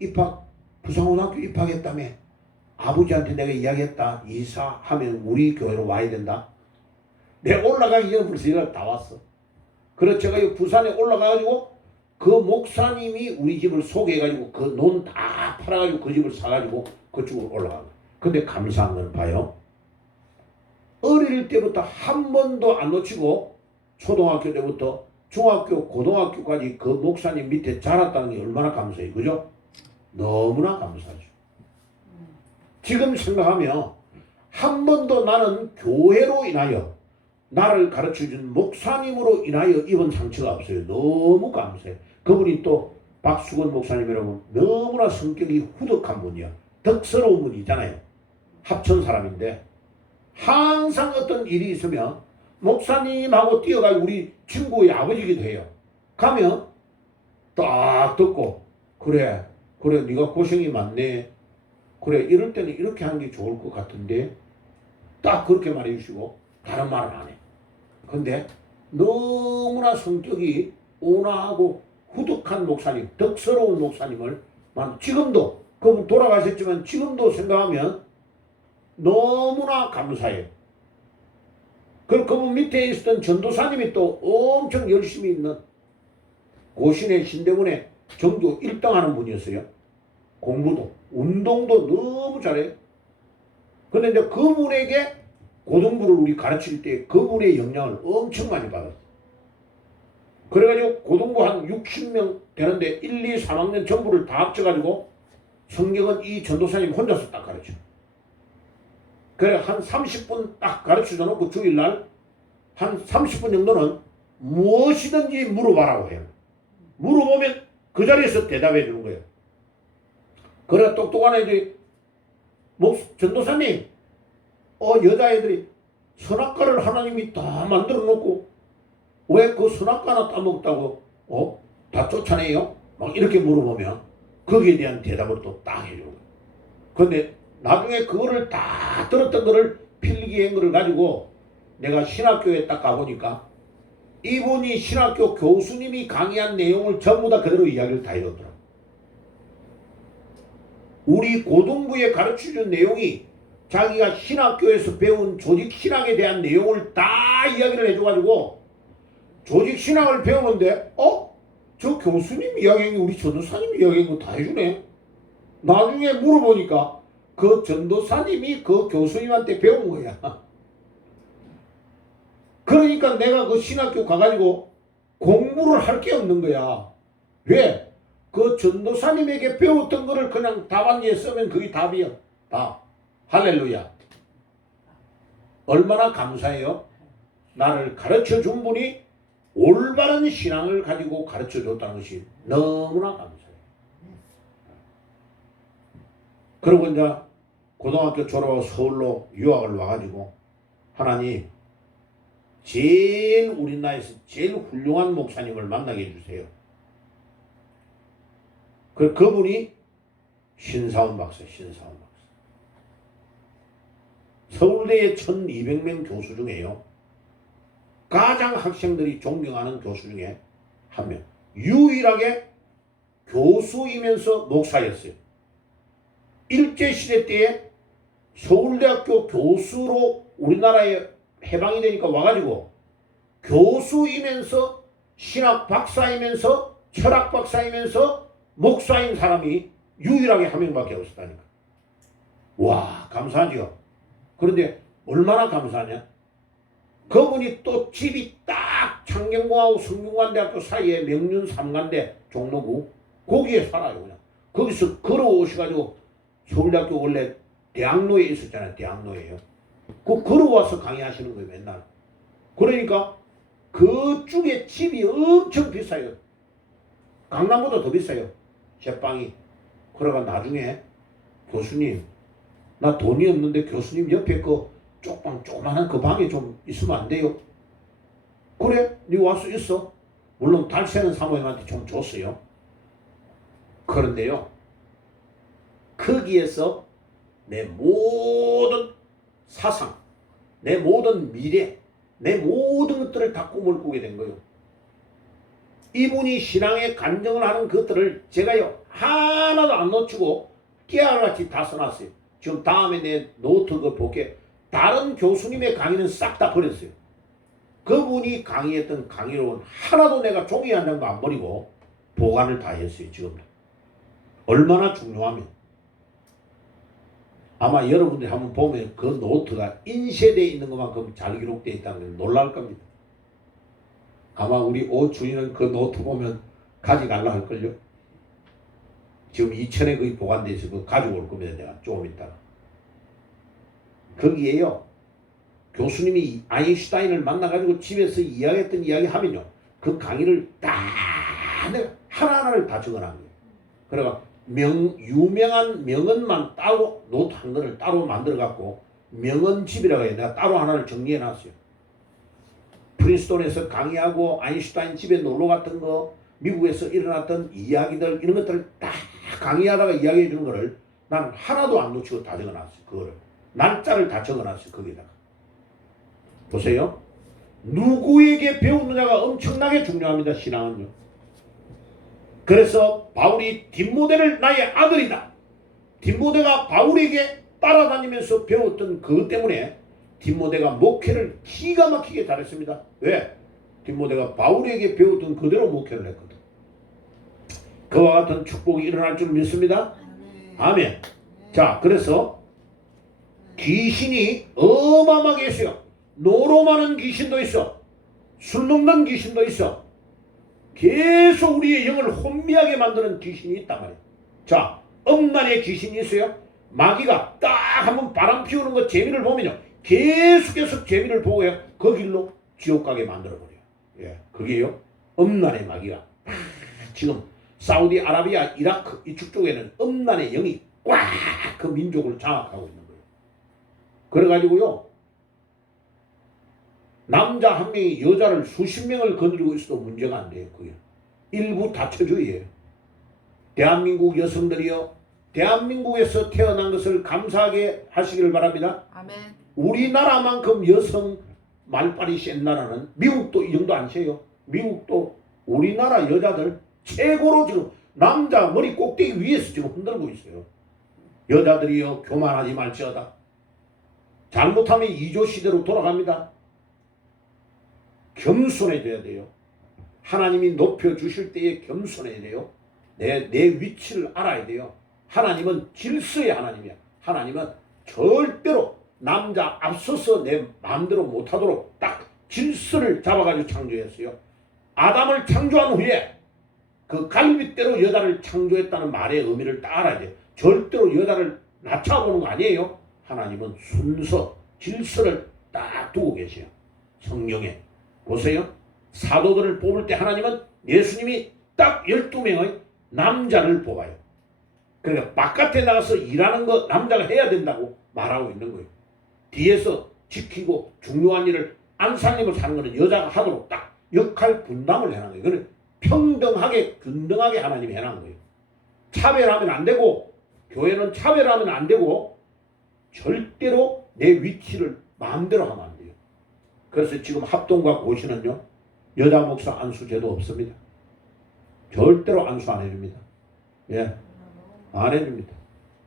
입학 부산고등학교 입학했다며 아버지한테 내가 이야기했다. 이사하면 우리 교회로 와야 된다. 내가 올라가기 전에 벌써 연락 다 왔어. 그래서 제가 이 부산에 올라가가지고 그 목사님이 우리 집을 소개해가지고 그 논 다 팔아가지고 그 집을 사가지고 그쪽으로 올라간 거야. 근데 감사한 건 봐요. 어릴 때부터 한 번도 안 놓치고 초등학교 때부터 중학교, 고등학교까지 그 목사님 밑에 자랐다는 게 얼마나 감사해요. 그죠? 너무나 감사하죠. 지금 생각하면 한 번도 나는 교회로 인하여 나를 가르쳐준 목사님으로 인하여 입은 상처가 없어요. 너무 감사해요. 그분이 또 박수건 목사님이라고 너무나 성격이 후덕한 분이야. 덕스러운 분이잖아요. 합천 사람인데 항상 어떤 일이 있으면 목사님하고 뛰어가지고 우리 친구의 아버지기도 해요. 가면 딱 듣고 그래 네가 고생이 많네. 그래 이럴 때는 이렇게 하는 게 좋을 것 같은데 딱 그렇게 말해 주시고 다른 말은 안 해. 근데 너무나 성격이 온화하고 후덕한 목사님, 덕스러운 목사님을 지금도 그분 돌아가셨지만 지금도 생각하면 너무나 감사해요. 그분 밑에 있었던 전도사님이 또 엄청 열심히 있는 고신의 신대문에 전교 1등 하는 분이었어요. 공부도 운동도 너무 잘해요. 근데 이제 그분에게 고등부를 우리 가르칠 때 그분의 영향을 엄청 많이 받았어요. 그래가지고 고등부 한 60명 되는데 1, 2, 3학년 전부를 다 합쳐가지고 성경은 이 전도사님 혼자서 딱 가르쳐. 그래 한 30분 딱 가르쳐 놓고 주일날 한 30분 정도는 무엇이든지 물어봐라고 해요. 물어보면 그 자리에서 대답해 주는 거예요. 그래 똑똑한 애들이 전도사님 여자애들이 선악과를 하나님이 다 만들어 놓고 왜 그 선악과나 따먹다고 다 쫓아내요? 막 이렇게 물어보면 거기에 대한 대답을 또 딱 해주는 거예요. 근데 나중에 그거를 다 들었던 거를 필기한 거를 가지고 내가 신학교에 딱 가보니까 이분이 신학교 교수님이 강의한 내용을 전부 다 그대로 이야기를 다 해줬더라고요. 우리 고등부에 가르쳐준 내용이 자기가 신학교에서 배운 조직신학에 대한 내용을 다 이야기를 해줘가지고 조직신학을 배우는데 저 교수님 이야기한 게 우리 전도사님 이야기한 거 다 해주네. 나중에 물어보니까 그 전도사님이 그 교수님한테 배운 거야. 그러니까 내가 그 신학교 가가지고 공부를 할 게 없는 거야. 왜? 그 전도사님에게 배웠던 거를 그냥 답안지에 쓰면 그게 답이야. 답. 할렐루야. 얼마나 감사해요. 나를 가르쳐 준 분이 올바른 신앙을 가지고 가르쳐 줬다는 것이 너무나 감사해요. 그리고 이제 고등학교 졸업하고 서울로 유학을 와가지고 하나님 제일 우리나라에서 제일 훌륭한 목사님을 만나게 해주세요. 그분이 신사원 박사. 서울대의 1200명 교수 중에요. 가장 학생들이 존경하는 교수 중에 한 명. 유일하게 교수이면서 목사였어요. 일제시대 때에 서울대학교 교수로 우리나라에 해방이 되니까 와가지고 교수이면서 신학 박사이면서 철학 박사이면서 목사인 사람이 유일하게 한 명밖에 없었다니까. 와, 감사하죠. 그런데 얼마나 감사하냐? 그분이 또 집이 딱 창경고하고 성균관대학교 사이에 명륜 삼간대 종로구 거기에 살아요. 그냥 거기서 걸어오셔가지고 서울대학교 원래 대학로에 있었잖아요. 대학로에요. 그 걸어와서 강의하시는 거예요. 맨날. 그러니까 그쪽에 집이 엄청 비싸요. 강남보다 더 비싸요. 제빵이. 그러가 나중에 교수님 나 돈이 없는데 교수님 옆에 그 쪽방 조그만한 그 방에 좀 있으면 안 돼요? 그래? 네 와서 있어. 물론 달새는 사모님한테 좀 줬어요. 그런데요. 거기에서 내 모든 사상, 내 모든 미래, 내 모든 것들을 다 꿈을 꾸게 된 거예요. 이분이 신앙에 간증을 하는 것들을 제가요 하나도 안 놓치고 깨알같이 다 써놨어요. 지금 다음에 내 노트 그거 볼게. 다른 교수님의 강의는 싹 다 버렸어요. 그분이 강의했던 강의로는 하나도 내가 종이 한 장도 안 버리고 보관을 다 했어요. 지금도. 얼마나 중요하면 아마 여러분들이 한번 보면 그 노트가 인쇄되어 있는 것만큼 잘 기록되어 있다는 걸 놀랄 겁니다. 아마 우리 오준이는 그 노트 보면 가져갈라 할걸요. 지금 2천에 거의 보관되어 있어서 그거 가지고 올 겁니다. 내가 조금 있다가. 거기에요. 교수님이 아인슈타인을 만나가지고 집에서 이야기했던 이야기 하면요. 그 강의를 다 내가 하나하나를 다 적어놓은 거예요. 그래가 유명한 명언만 따로 노트 한 권을 따로 만들어갖고 명언집이라고 해요. 내가 따로 하나를 정리해놨어요. 프린스톤에서 강의하고 아인슈타인 집에 놀러 갔던 거, 미국에서 일어났던 이야기들 이런 것들을 다 강의하다가 이야기해 주는 거를 난 하나도 안 놓치고 다 적어놨어요. 그거를. 날짜를 다 적어놨어요. 거기다가. 보세요. 누구에게 배우느냐가 엄청나게 중요합니다. 신앙은요. 그래서 바울이 뒷모델을 나의 아들이다. 뒷모델가 바울에게 따라다니면서 배웠던 그것 때문에 뒷모델가 목회를 기가 막히게 잘했습니다. 왜? 뒷모델가 바울에게 배웠던 그대로 목회를 했거든. 그와 같은 축복이 일어날 줄 믿습니다. 아멘. 자, 그래서 귀신이 어마어마하게 있어요. 노름하는 귀신도 있어. 술 먹는 귀신도 있어. 계속 우리의 영을 혼미하게 만드는 귀신이 있단 말이에요. 자, 억만의 귀신이 있어요. 마귀가 딱 한번 바람 피우는 거 재미를 보면요. 계속해서 재미를 보고요. 그 길로 지옥 가게 만들어버려요. 예, 그게요 음란의 마귀가 지금 사우디아라비아, 이라크 이쪽 쪽에는 음란의 영이 꽉 그 민족을 장악하고 있는 거예요. 그래가지고요 남자 한 명이 여자를 수십 명을 거느리고 있어도 문제가 안 돼요. 그게 일부 다처주의예요. 대한민국 여성들이요 대한민국에서 태어난 것을 감사하게 하시기를 바랍니다. 아멘. 우리나라만큼 여성 말빨이 센 나라는 미국도 이 정도 안 세요. 미국도 우리나라 여자들 최고로 지금 남자 머리 꼭대기 위에서 지금 흔들고 있어요. 여자들이요 교만하지 말지어다. 잘못하면 이조 시대로 돌아갑니다. 겸손해져야 돼요. 하나님이 높여주실 때에 겸손해야 돼요. 내 위치를 알아야 돼요. 하나님은 질서의 하나님이야. 하나님은 절대로 남자 앞서서 내 마음대로 못하도록 딱 질서를 잡아가지고 창조했어요. 아담을 창조한 후에 그 갈빗대로 여자를 창조했다는 말의 의미를 딱 알아야 돼요. 절대로 여자를 낮춰보는 거 아니에요. 하나님은 순서, 질서를 딱 두고 계세요. 성경에 보세요. 사도들을 뽑을 때 하나님은 예수님이 딱 12명의 남자를 뽑아요. 그러니까 바깥에 나가서 일하는 거 남자가 해야 된다고 말하고 있는 거예요. 뒤에서 지키고 중요한 일을 안상님을 사는 거는 여자가 하도록 딱 역할 분담을 해놓은 거예요. 그건 평등하게 균등하게 하나님이 해놓은 거예요. 차별하면 안 되고 교회는 차별하면 안 되고 절대로 내 위치를 마음대로 하면 안 돼요. 그래서 지금 합동과 고시는요 여자 목사 안수 제도 없습니다. 절대로 안수 안 해줍니다. 예, 안 해줍니다.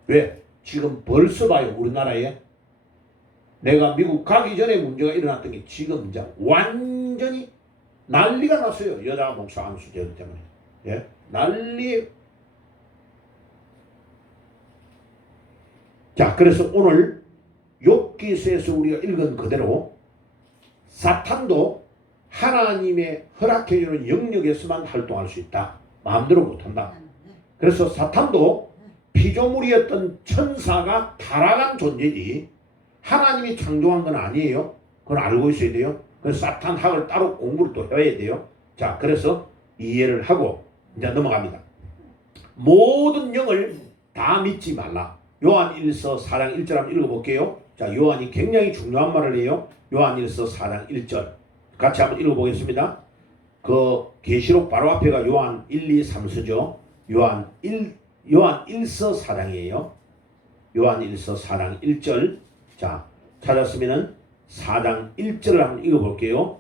왜? 지금 벌써 봐요. 우리나라에 내가 미국 가기 전에 문제가 일어났던 게 지금 이제 완전히 난리가 났어요. 여자 목사 안수 제도 때문에. 예, 난리. 자, 그래서 오늘 욥기서에서 우리가 읽은 그대로 사탄도 하나님의 허락해주는 영역에서만 활동할 수 있다. 마음대로 못한다. 그래서 사탄도 피조물이었던 천사가 타락한 존재지 하나님이 창조한 건 아니에요. 그건 알고 있어야 돼요. 그래서 사탄학을 따로 공부를 또 해야 돼요. 자, 그래서 이해를 하고 이제 넘어갑니다. 모든 영을 다 믿지 말라. 요한 1서 4장 1절 한번 읽어볼게요. 자, 요한이 굉장히 중요한 말을 해요. 요한 1서 4장 1절 같이 한번 읽어보겠습니다. 그 계시록 바로 앞에가 요한 1, 2, 3서죠. 요한 1서 4장이에요. 요한 1서 4장 1절. 자, 찾았으면은 4장 1절을 한번 읽어볼게요.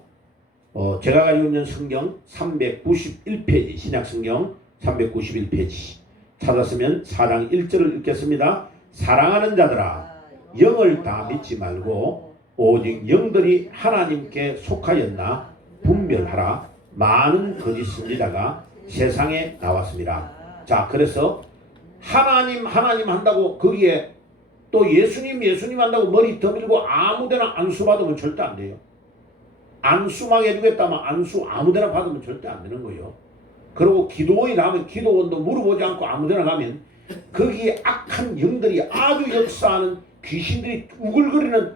제가 가지고 있는 성경 391페이지, 신약성경 391페이지. 찾았으면 4장 1절을 읽겠습니다. 사랑하는 자들아, 영을 다 믿지 말고 오직 영들이 하나님께 속하였나 분별하라. 많은 거짓 선지자가 세상에 나왔습니다. 자, 그래서 하나님 한다고 거기에 또 예수님 한다고 머리 더밀고 아무데나 안수 받으면 절대 안 돼요. 안수막 해주겠다면 안수 아무데나 받으면 절대 안 되는 거예요. 그리고 기도원이 나오면 기도원도 물어보지 않고 아무데나 가면 거기에 악한 영들이 아주 역사하는 귀신들이 우글거리는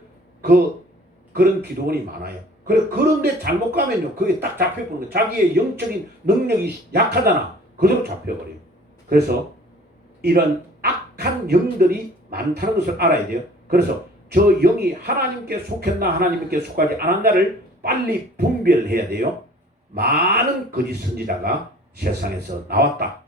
그런 기도원이 많아요. 그런데 잘못 가면요 그게 딱 잡혀버리는 거예요. 자기의 영적인 능력이 약하잖아. 그대로 잡혀버려요. 그래서 이런 악한 영들이 많다는 것을 알아야 돼요. 그래서 저 영이 하나님께 속했나 하나님께 속하지 않았나를 빨리 분별해야 돼요. 많은 거짓 선지자가 세상에서 나왔다.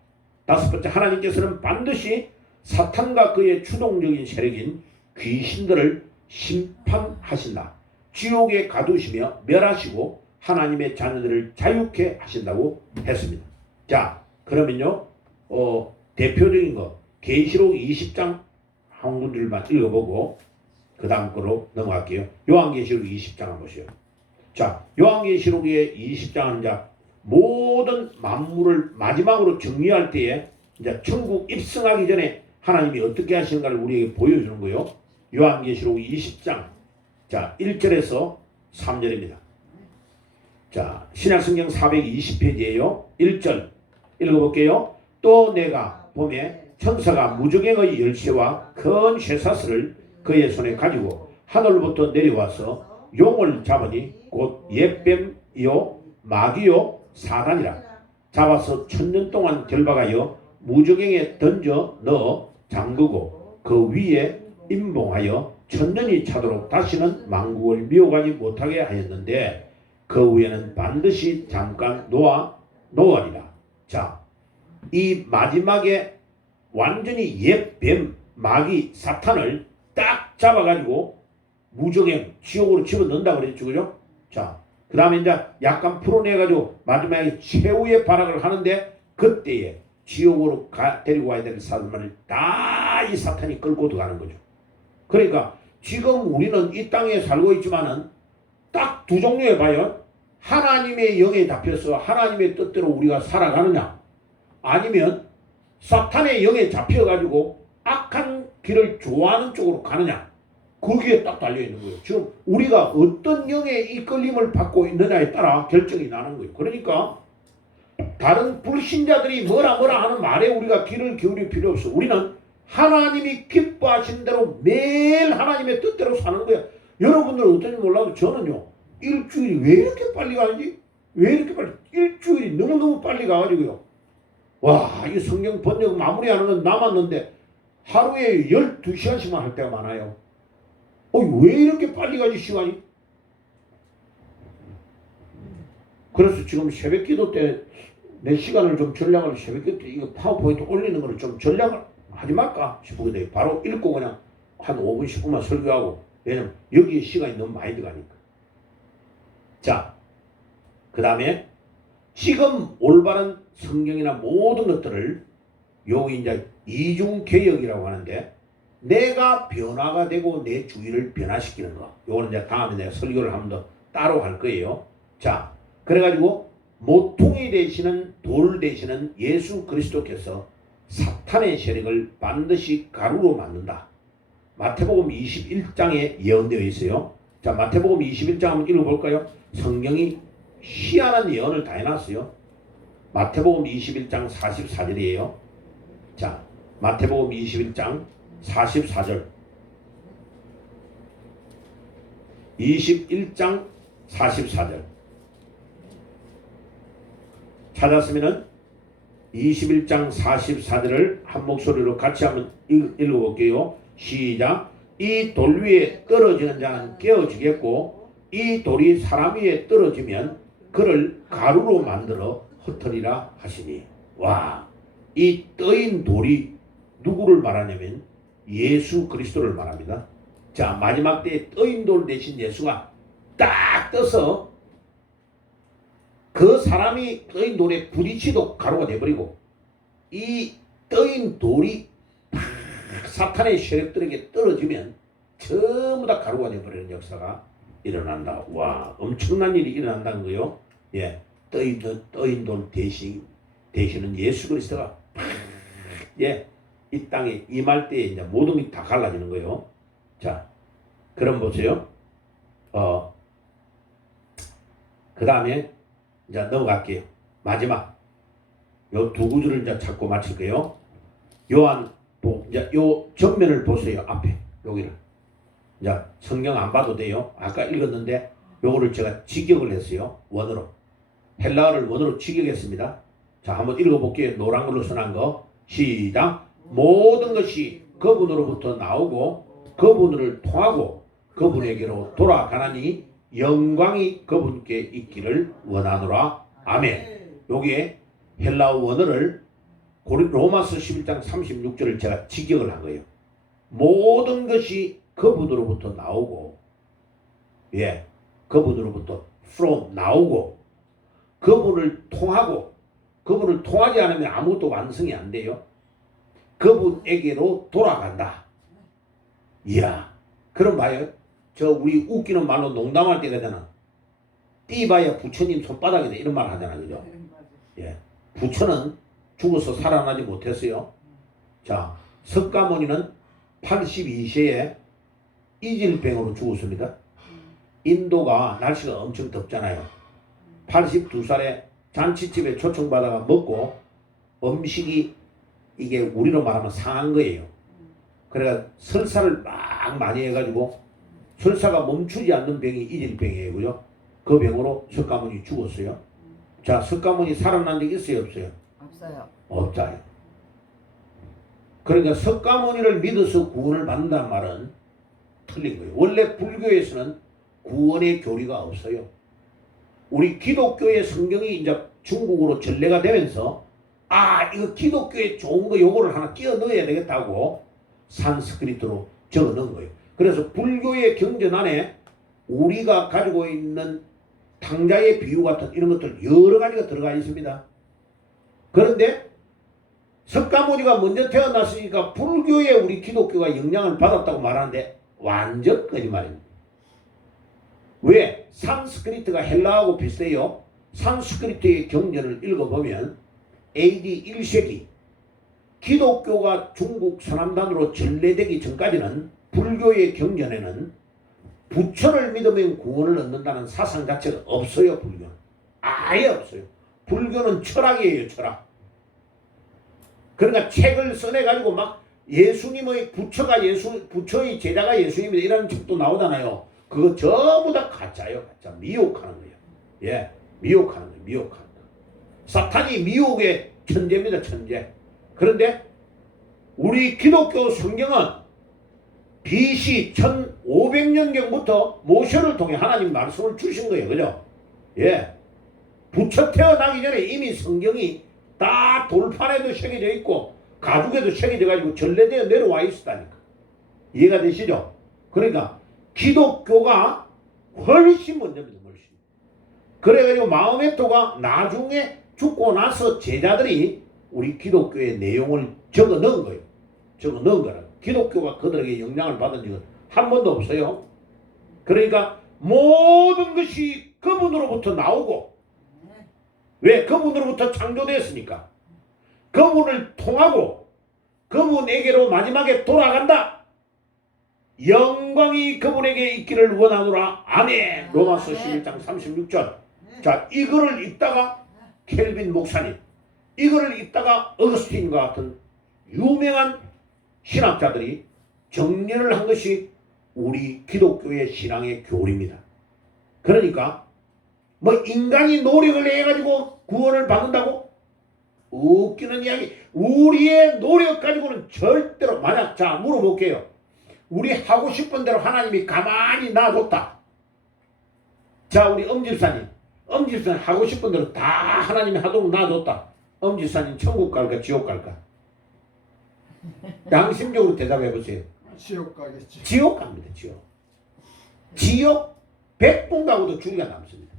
다섯 번째, 하나님께서는 반드시 사탄과 그의 추동적인 세력인 귀신들을 심판하신다. 지옥에 가두시며 멸하시고 하나님의 자녀들을 자유케 하신다고 했습니다. 자, 그러면요 대표적인 거 계시록 20장 한 군데만 읽어보고 그 다음 거로 넘어갈게요. 요한계시록 20장 한번 보세요. 자, 요한계시록의 20장은 이제 모든 만물을 마지막으로 정리할 때에 이제 천국 입성하기 전에 하나님이 어떻게 하시는가를 우리에게 보여주는 거예요. 요한계시록 20장 자 1절에서 3절입니다. 자, 신약성경 420페이지에요. 1절 읽어볼게요. 또 내가 봄에 천사가 무저갱의 열쇠와 큰 쇠사슬을 그의 손에 가지고 하늘로부터 내려와서 용을 잡으니 곧 옛뱀이요 마귀요 사단이라. 잡아서 1000년 동안 결박하여 무저갱에 던져 넣어 잠그고 그 위에 임봉하여 1000년이 차도록 다시는 만국을 미혹하지 못하게 하였는데 그 후에는 반드시 잠깐 놓아리라. 자, 이 마지막에 완전히 옛 뱀, 마귀, 사탄을 딱 잡아가지고 무저갱, 지옥으로 집어넣는다 그랬죠. 그죠? 자, 그 다음에 이제 약간 풀어내가지고 마지막에 최후의 발악을 하는데 그때에 지옥으로 데리고 와야 될 사람을 다 이 사탄이 끌고 들어가는 거죠. 그러니까 지금 우리는 이 땅에 살고 있지만은 딱 두 종류에 봐요. 하나님의 영에 잡혀서 하나님의 뜻대로 우리가 살아가느냐, 아니면 사탄의 영에 잡혀가지고 악한 길을 좋아하는 쪽으로 가느냐, 거기에 딱 달려있는 거예요. 지금 우리가 어떤 영의 이끌림을 받고 있느냐에 따라 결정이 나는 거예요. 그러니까 다른 불신자들이 뭐라 하는 말에 우리가 귀를 기울일 필요 없어. 우리는 하나님이 기뻐하신 대로 매일 하나님의 뜻대로 사는 거야. 여러분들은 어떤지 몰라도 저는요, 일주일이 왜 이렇게 빨리 가는지, 왜 이렇게 빨리, 일주일이 너무너무 빨리 가가지고요. 와, 이 성경 번역 마무리하는 건 남았는데 하루에 12시간씩만 할 때가 많아요. 왜 이렇게 빨리 가지 시간이? 그래서 지금 새벽 기도 때 내 시간을 좀 전략을, 새벽 기도 때 이거 파워포인트 올리는 거를 좀 전략을 하지 말까 싶게 돼요. 바로 읽고 그냥 한 5분 10분만 설교하고. 왜냐면 여기에 시간이 너무 많이 들어가니까. 자, 그 다음에 지금 올바른 성경이나 모든 것들을 여기 이제 이중개혁이라고 하는데, 내가 변화가 되고 내 주위를 변화시키는 거. 요거는 이제 다음에 내가 설교를 한 번 더 따로 할 거예요. 자, 그래가지고 모퉁이 되시는 돌 되시는 예수 그리스도께서 사탄의 세력을 반드시 가루로 만든다. 마태복음 21장에 예언되어 있어요. 자, 마태복음 21장 한번 읽어볼까요? 성경이 희한한 예언을 다 해놨어요. 마태복음 21장 44절이에요. 자, 마태복음 21장 44절. 21장 44절. 찾았으면은 21장 44절을 한 목소리로 같이 한번 읽어볼게요. 시작. 이 돌 위에 떨어지는 자는 깨어지겠고 이 돌이 사람 위에 떨어지면 그를 가루로 만들어 흩으리라 하시니. 와, 이 떠인 돌이 누구를 말하냐면 예수 그리스도를 말합니다. 자, 마지막 때에 떠인 돌 대신 예수가 딱 떠서 그 사람이 떠인 돌에 부딪히도 가루가 돼버리고, 이 떠인 돌이 사탄의 세력들에게 떨어지면 전부 다 가루가 돼버리는 역사가 일어난다. 와, 엄청난 일이 일어난다는 거요. 예, 떠인 돌 대신은 예수 그리스도가 예, 이 땅에 임할 때에 이제 모든 게 다 갈라지는 거예요. 자, 그럼 보세요. 그 다음에 이제 넘어갈게요. 마지막 요 두 구절을 이제 잡고 마칠게요. 이제 요 전면을 보세요. 앞에 여기를. 이제 성경 안 봐도 돼요. 아까 읽었는데 요거를 제가 직역을 했어요. 원어로. 헬라어를 원어로 직역했습니다. 자, 한번 읽어볼게요. 노란 걸로 써난 거. 시작. 모든 것이 그분으로부터 나오고 그분을 통하고 그분에게로 돌아가나니 영광이 그분께 있기를 원하노라. 아멘. 여기에 헬라어 원어를 로마서 11장 36절을 제가 직역을 한 거예요. 모든 것이 그분으로부터 나오고, 예, 그분으로부터 from 나오고, 그분을 통하고, 그분을 통하지 않으면 아무것도 완성이 안 돼요. 그분에게로 돌아간다. 이야, 그럼 봐요. 저 우리 웃기는 말로 농담할 때 그러잖아. 띠봐야 부처님 손바닥이다 이런 말 하잖아. 그죠? 예, 부처는 죽어서 살아나지 못했어요. 자, 석가모니는 82세에 이질병으로 죽었습니다. 인도가 날씨가 엄청 덥잖아요. 82살에 잔치집에 초청받아가 먹고 음식이 이게 우리로 말하면 상한 거예요. 그래가 설사를 막 많이 해가지고 설사가 멈추지 않는 병이 이질병이에요. 그죠? 그 병으로 석가모니 죽었어요. 자, 석가모니 살아난 적 있어요? 없어요? 없어요. 없자요. 그러니까 석가모니를 믿어서 구원을 받는다는 말은 틀린 거예요. 원래 불교에서는 구원의 교리가 없어요. 우리 기독교의 성경이 이제 중국어로 전래가 되면서 이거 기독교에 좋은 거 요거를 하나 끼워 넣어야 되겠다고 산스크리트로 적어 넣은 거예요. 그래서 불교의 경전 안에 우리가 가지고 있는 탕자의 비유 같은 이런 것들 여러 가지가 들어가 있습니다. 그런데 석가모니가 먼저 태어났으니까 불교에 우리 기독교가 영향을 받았다고 말하는데 완전 거짓말입니다. 왜? 산스크리트가 헬라어하고 비슷해요. 산스크리트의 경전을 읽어보면 AD 1세기 기독교가 중국 서남단으로 전래되기 전까지는 불교의 경전에는 부처를 믿으면 구원을 얻는다는 사상 자체가 없어요. 불교는 아예 없어요. 불교는 철학이에요. 철학. 그러니까 책을 써내가지고 막 예수님의 부처의 제자가 예수님이다 이라는 책도 나오잖아요. 그거 전부 다 가짜예요. 가짜. 미혹하는 거예요. 예, 미혹하는 거예요. 미혹하는 거. 사탄이 미혹의 천재입니다. 천재. 그런데 우리 기독교 성경은 BC 1500년경부터 모세를 통해 하나님 말씀을 주신 거예요. 그죠? 예. 부처 태어나기 전에 이미 성경이 다 돌판에도 새겨져 있고 가죽에도 새겨져 가지고 전래되어 내려와 있었다니까. 이해가 되시죠? 그러니까 기독교가 훨씬 먼저입니다. 훨씬. 그래가지고 마호메토가 나중에 죽고 나서 제자들이 우리 기독교의 내용을 적어 넣은 거예요. 적어 넣은 거라. 기독교가 그들에게 영향을 받은 적은 한 번도 없어요. 그러니까 모든 것이 그분으로부터 나오고 왜? 그분으로부터 창조됐으니까. 그분을 통하고 그분에게로 마지막에 돌아간다. 영광이 그분에게 있기를 원하노라. 아멘. 로마서 11장 36절. 자, 이거를 읽다가 켈빈 목사님, 이거를 읽다가 어거스틴과 같은 유명한 신학자들이 정리를 한 것이 우리 기독교의 신앙의 교리입니다. 그러니까 뭐 인간이 노력을 해가지고 구원을 받는다고? 웃기는 이야기. 우리의 노력 가지고는 절대로. 만약 자 물어볼게요. 우리 하고 싶은 대로 하나님이 가만히 놔뒀다. 자, 우리 엄집사님 하고 싶은 대로 다 하나님이 하도록 놔뒀다. 엄집사님 천국 갈까 지옥 갈까? 양심적으로 대답해 보세요. 지옥 가겠지. 지옥 갑니다. 지옥 100번 가고도 줄이가 남습니다.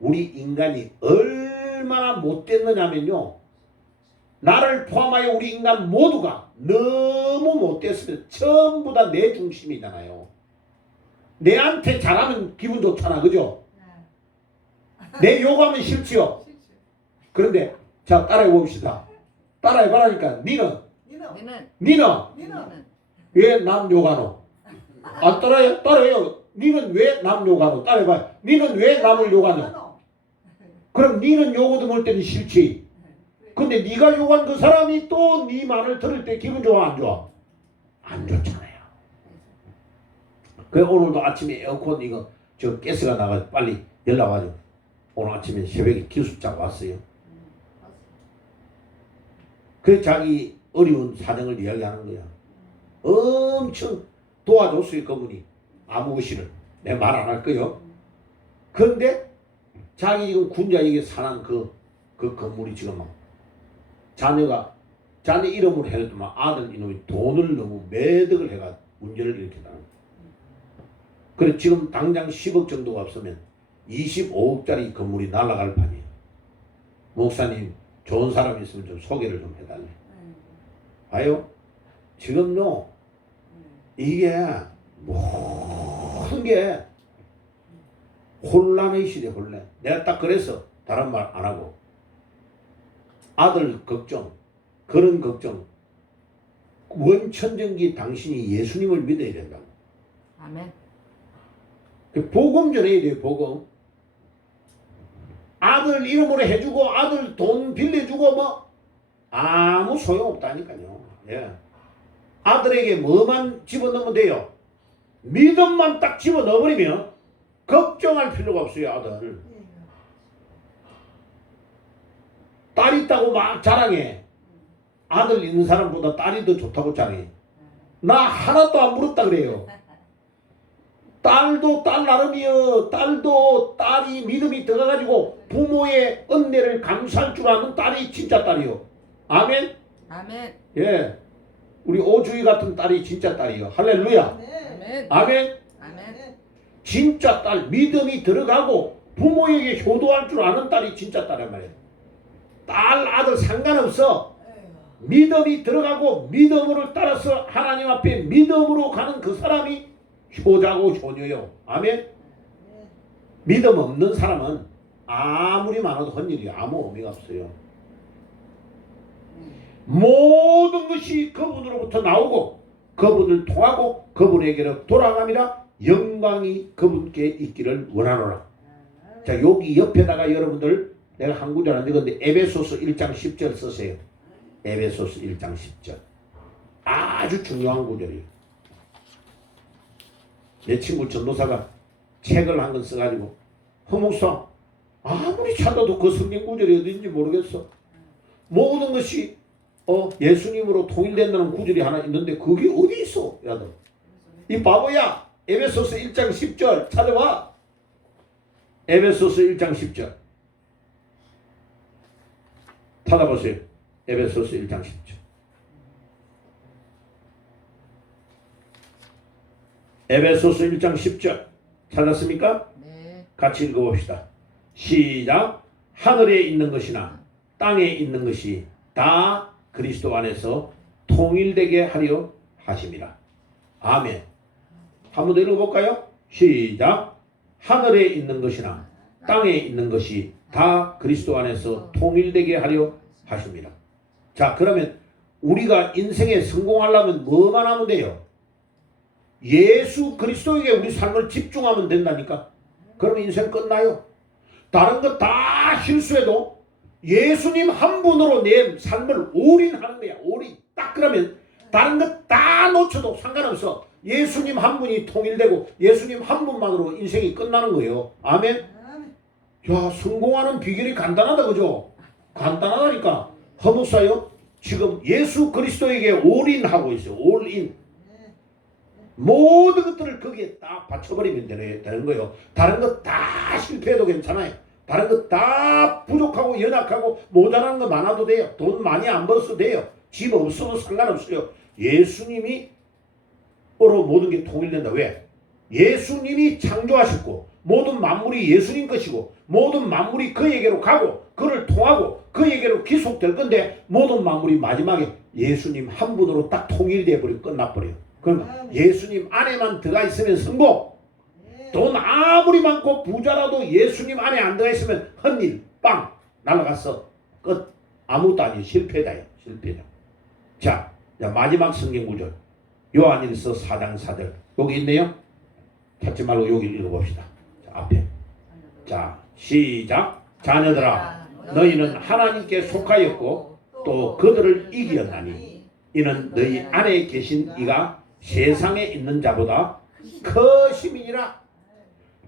우리 인간이 얼마나 못됐느냐면요, 나를 포함하여 우리 인간 모두가 너무 못됐으면 전부 다 내 중심이잖아요. 내한테 잘하면 기분 좋잖아. 그죠? 내 욕하면 싫지요. 그런데 자, 따라해 봅시다. 따라해 봐라니까. 니는 왜 남 욕하노? 안 따라해요. 니는 왜 남 욕하노? 따라해봐. 니는 왜 남을 욕하노? 그럼 니는 욕 얻을 때는 싫지. 근데 니가 욕한 그 사람이 또 니 말을 들을 때 기분 좋아 안 좋아? 안 좋잖아요. 그래 오늘도 아침에 에어컨 이거 저 가스가 나가 빨리 연락 와줘. 오늘 아침에 새벽에 기술자가 왔어요. 그래 자기 어려운 사정을 이야기하는 거야. 엄청 도와줬어요. 그분이 아무것이를. 내 말 안 할 거요. 그런데 자기 지금 군자에게 사는 그 건물이 지금 막 자네 이름으로 해놨더만 아들 이놈이 돈을 너무 매덕을 해가 문제를 일으켰다는 거야. 그래 지금 당장 10억 정도가 없으면 25억짜리 건물이 날아갈 판이에요. 목사님 좋은 사람 있으면 좀 소개를 좀 해달래. 봐요. 지금요 이게 모든 게 혼란의 시대. 혼란. 내가 딱 그래서 다른 말 안 하고 아들 걱정, 그런 걱정, 원천정기 당신이 예수님을 믿어야 된다고. 아멘. 복음 전해야 돼요. 복음. 아들 이름으로 해주고 아들 돈 빌려주고 뭐 아무 소용없다니까요. 예. 아들에게 뭐만 집어넣으면 돼요? 믿음만 딱 집어 넣어버리면 걱정할 필요가 없어요. 아들 딸 있다고 막 자랑해. 아들 있는 사람보다 딸이 더 좋다고 자랑해. 나 하나도 안 물었다 그래요. 딸도 딸 나름이요. 딸도 딸이 믿음이 들어가가지고 부모의 은혜를 감사할 줄 아는 딸이 진짜 딸이요. 아멘. 아멘. 예, 우리 오주희 같은 딸이 진짜 딸이요. 할렐루야. 아멘. 아멘. 아멘. 진짜 딸, 믿음이 들어가고 부모에게 효도할 줄 아는 딸이 진짜 딸이란 말이에요. 딸 아들 상관없어. 믿음이 들어가고 믿음을 따라서 하나님 앞에 믿음으로 가는 그 사람이 효자고 효녀요. 아멘. 믿음 없는 사람은 아무리 많아도 헛일이 아무 의미가 없어요. 모든 것이 그분으로부터 나오고 그분을 통하고 그분에게로 돌아갑니다. 영광이 그분께 있기를 원하노라. 자, 여기 옆에다가 여러분들 내가 한 구절 안 읽었는데 에베소서 1장 10절 쓰세요. 에베소서 1장 10절. 아주 중요한 구절이에요. 내 친구 전도사가 책을 한 권 써가지고 허목사 아무리 찾아도 그 성경 구절이 어딘지 모르겠어. 모든 것이 예수님으로 통일된다는 구절이 하나 있는데 그게 어디 있어? 야들. 이 바보야. 에베소서 1장 10절 찾아와. 에베소서 1장 10절 찾아보세요. 에베소서 1장 10절. 에베소서 1장 10절 찾았습니까? 네. 같이 읽어봅시다. 시작. 하늘에 있는 것이나 땅에 있는 것이 다 그리스도 안에서 통일되게 하려 하심이라. 아멘. 한번 더 읽어볼까요? 시작. 하늘에 있는 것이나 땅에 있는 것이 다 그리스도 안에서 통일되게 하려 하십니다. 자, 그러면 우리가 인생에 성공하려면 뭐만 하면 돼요? 예수 그리스도에게 우리 삶을 집중하면 된다니까. 그러면 인생 끝나요. 다른 거 다 실수해도 예수님 한 분으로 내 삶을 올인하는 거야. 올인. 딱 그러면 다른 거 다 놓쳐도 상관없어. 예수님 한 분이 통일되고 예수님 한 분만으로 인생이 끝나는 거예요. 아멘. 야, 성공하는 비결이 간단하다, 그죠? 간단하다니까. 허무사요. 지금 예수 그리스도에게 올인하고 있어요. 올인. 모든 것들을 거기에 딱 받쳐버리면 되는 거예요. 다른 거 다 실패해도 괜찮아요. 다른 거 다 부족하고 연약하고 모자란 거 많아도 돼요. 돈 많이 안 벌어도 돼요. 집 없어도 상관없어요. 예수님이 으로 모든 게 통일된다. 왜? 예수님이 창조하셨고 모든 만물이 예수님 것이고 모든 만물이 그에게로 가고 그를 통하고 그에게로 기속될 건데 모든 만물이 마지막에 예수님 한 분으로 딱 통일되어 버리고 끝나버려요. 그러면 예수님 안에만 들어가 있으면 성공. 돈 아무리 많고 부자라도 예수님 안에 안 들어가 있으면 헛일 빵 날아갔어. 끝. 아무것도 아니에요. 실패다. 실패다. 자, 마지막 성경 구절 요한일서 4장 4절 여기 있네요. 찾지 말고 여기 읽어봅시다. 자, 앞에. 자, 시작. 자녀들아 너희는 하나님께 속하였고 또 그들을 이기었나니 이는 너희 안에 계신 이가 세상에 있는 자보다 크심이니라.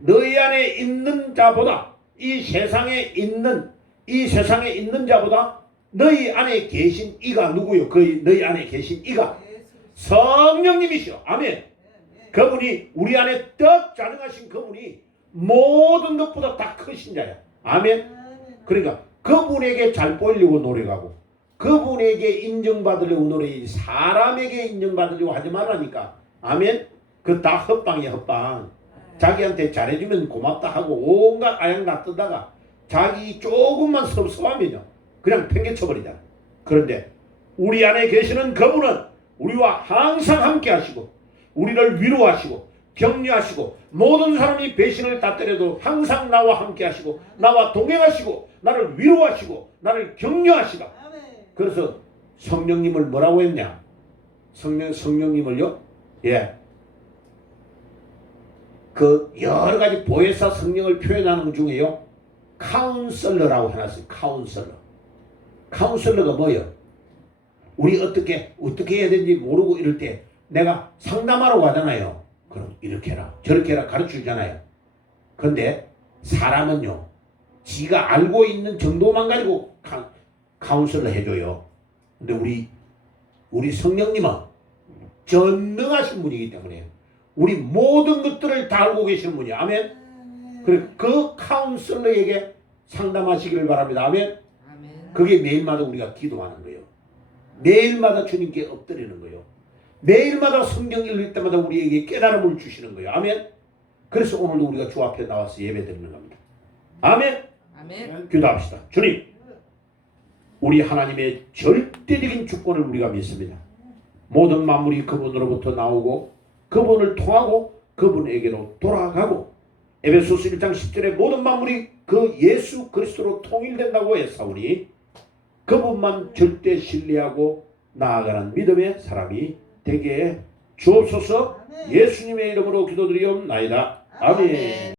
너희 안에 있는 자보다 이 세상에 있는 자보다 너희 안에 계신 이가 누구요? 그 너희 안에 계신 이가 성령님이시오. 아멘. 그분이 우리 안에 떡 자정하신 그분이 모든 것보다 다 크신 자야. 아멘. 그러니까 그분에게 잘 보이려고 노력하고 그분에게 인정받으려고 노력하지 사람에게 인정받으려고 하지 말라니까. 아멘. 그 다 헛방이야, 헛방. 자기한테 잘해주면 고맙다 하고 온갖 아양다 뜨다가 자기 조금만 섭섭하면요 그냥 팽개쳐버리자. 그런데 우리 안에 계시는 그분은 우리와 항상 함께 하시고 우리를 위로하시고 격려하시고 모든 사람이 배신을 다 때려도 항상 나와 함께 하시고 나와 동행하시고 나를 위로하시고 나를 격려하시고. 그래서 성령님을 뭐라고 했냐? 성령님을요? 예. 그 여러 가지 보혜사 성령을 표현하는 것 중에요. 카운슬러라고 해놨어요. 카운슬러가 뭐예요? 우리 어떻게 해야 되는지 모르고 이럴 때 내가 상담하러 가잖아요. 그럼 이렇게 해라 저렇게 해라 가르쳐주잖아요. 근데 사람은요 지가 알고 있는 정도만 가지고 카운슬을 해줘요. 근데 우리 성령님은 전능하신 분이기 때문에 우리 모든 것들을 다 알고 계시는 분이에요. 아멘. 그래 그 카운슬러에게 상담하시기를 바랍니다. 아멘. 아멘. 그게 매일마다 우리가 기도하는 거예요. 매일마다 주님께 엎드리는 거예요. 매일마다 성경 읽을 때마다 우리에게 깨달음을 주시는 거예요. 아멘. 그래서 오늘도 우리가 주 앞에 나와서 예배드리는 겁니다. 아멘. 아멘. 기도합시다. 주님, 우리 하나님의 절대적인 주권을 우리가 믿습니다. 모든 만물이 그분으로부터 나오고 그분을 통하고 그분에게로 돌아가고 에베소서 1장 10절에 모든 만물이 그 예수 그리스도로 통일된다고 했사오니 그분만 절대 신뢰하고 나아가는 믿음의 사람이 되게 주옵소서. 예수님의 이름으로 기도드리옵나이다. 아멘.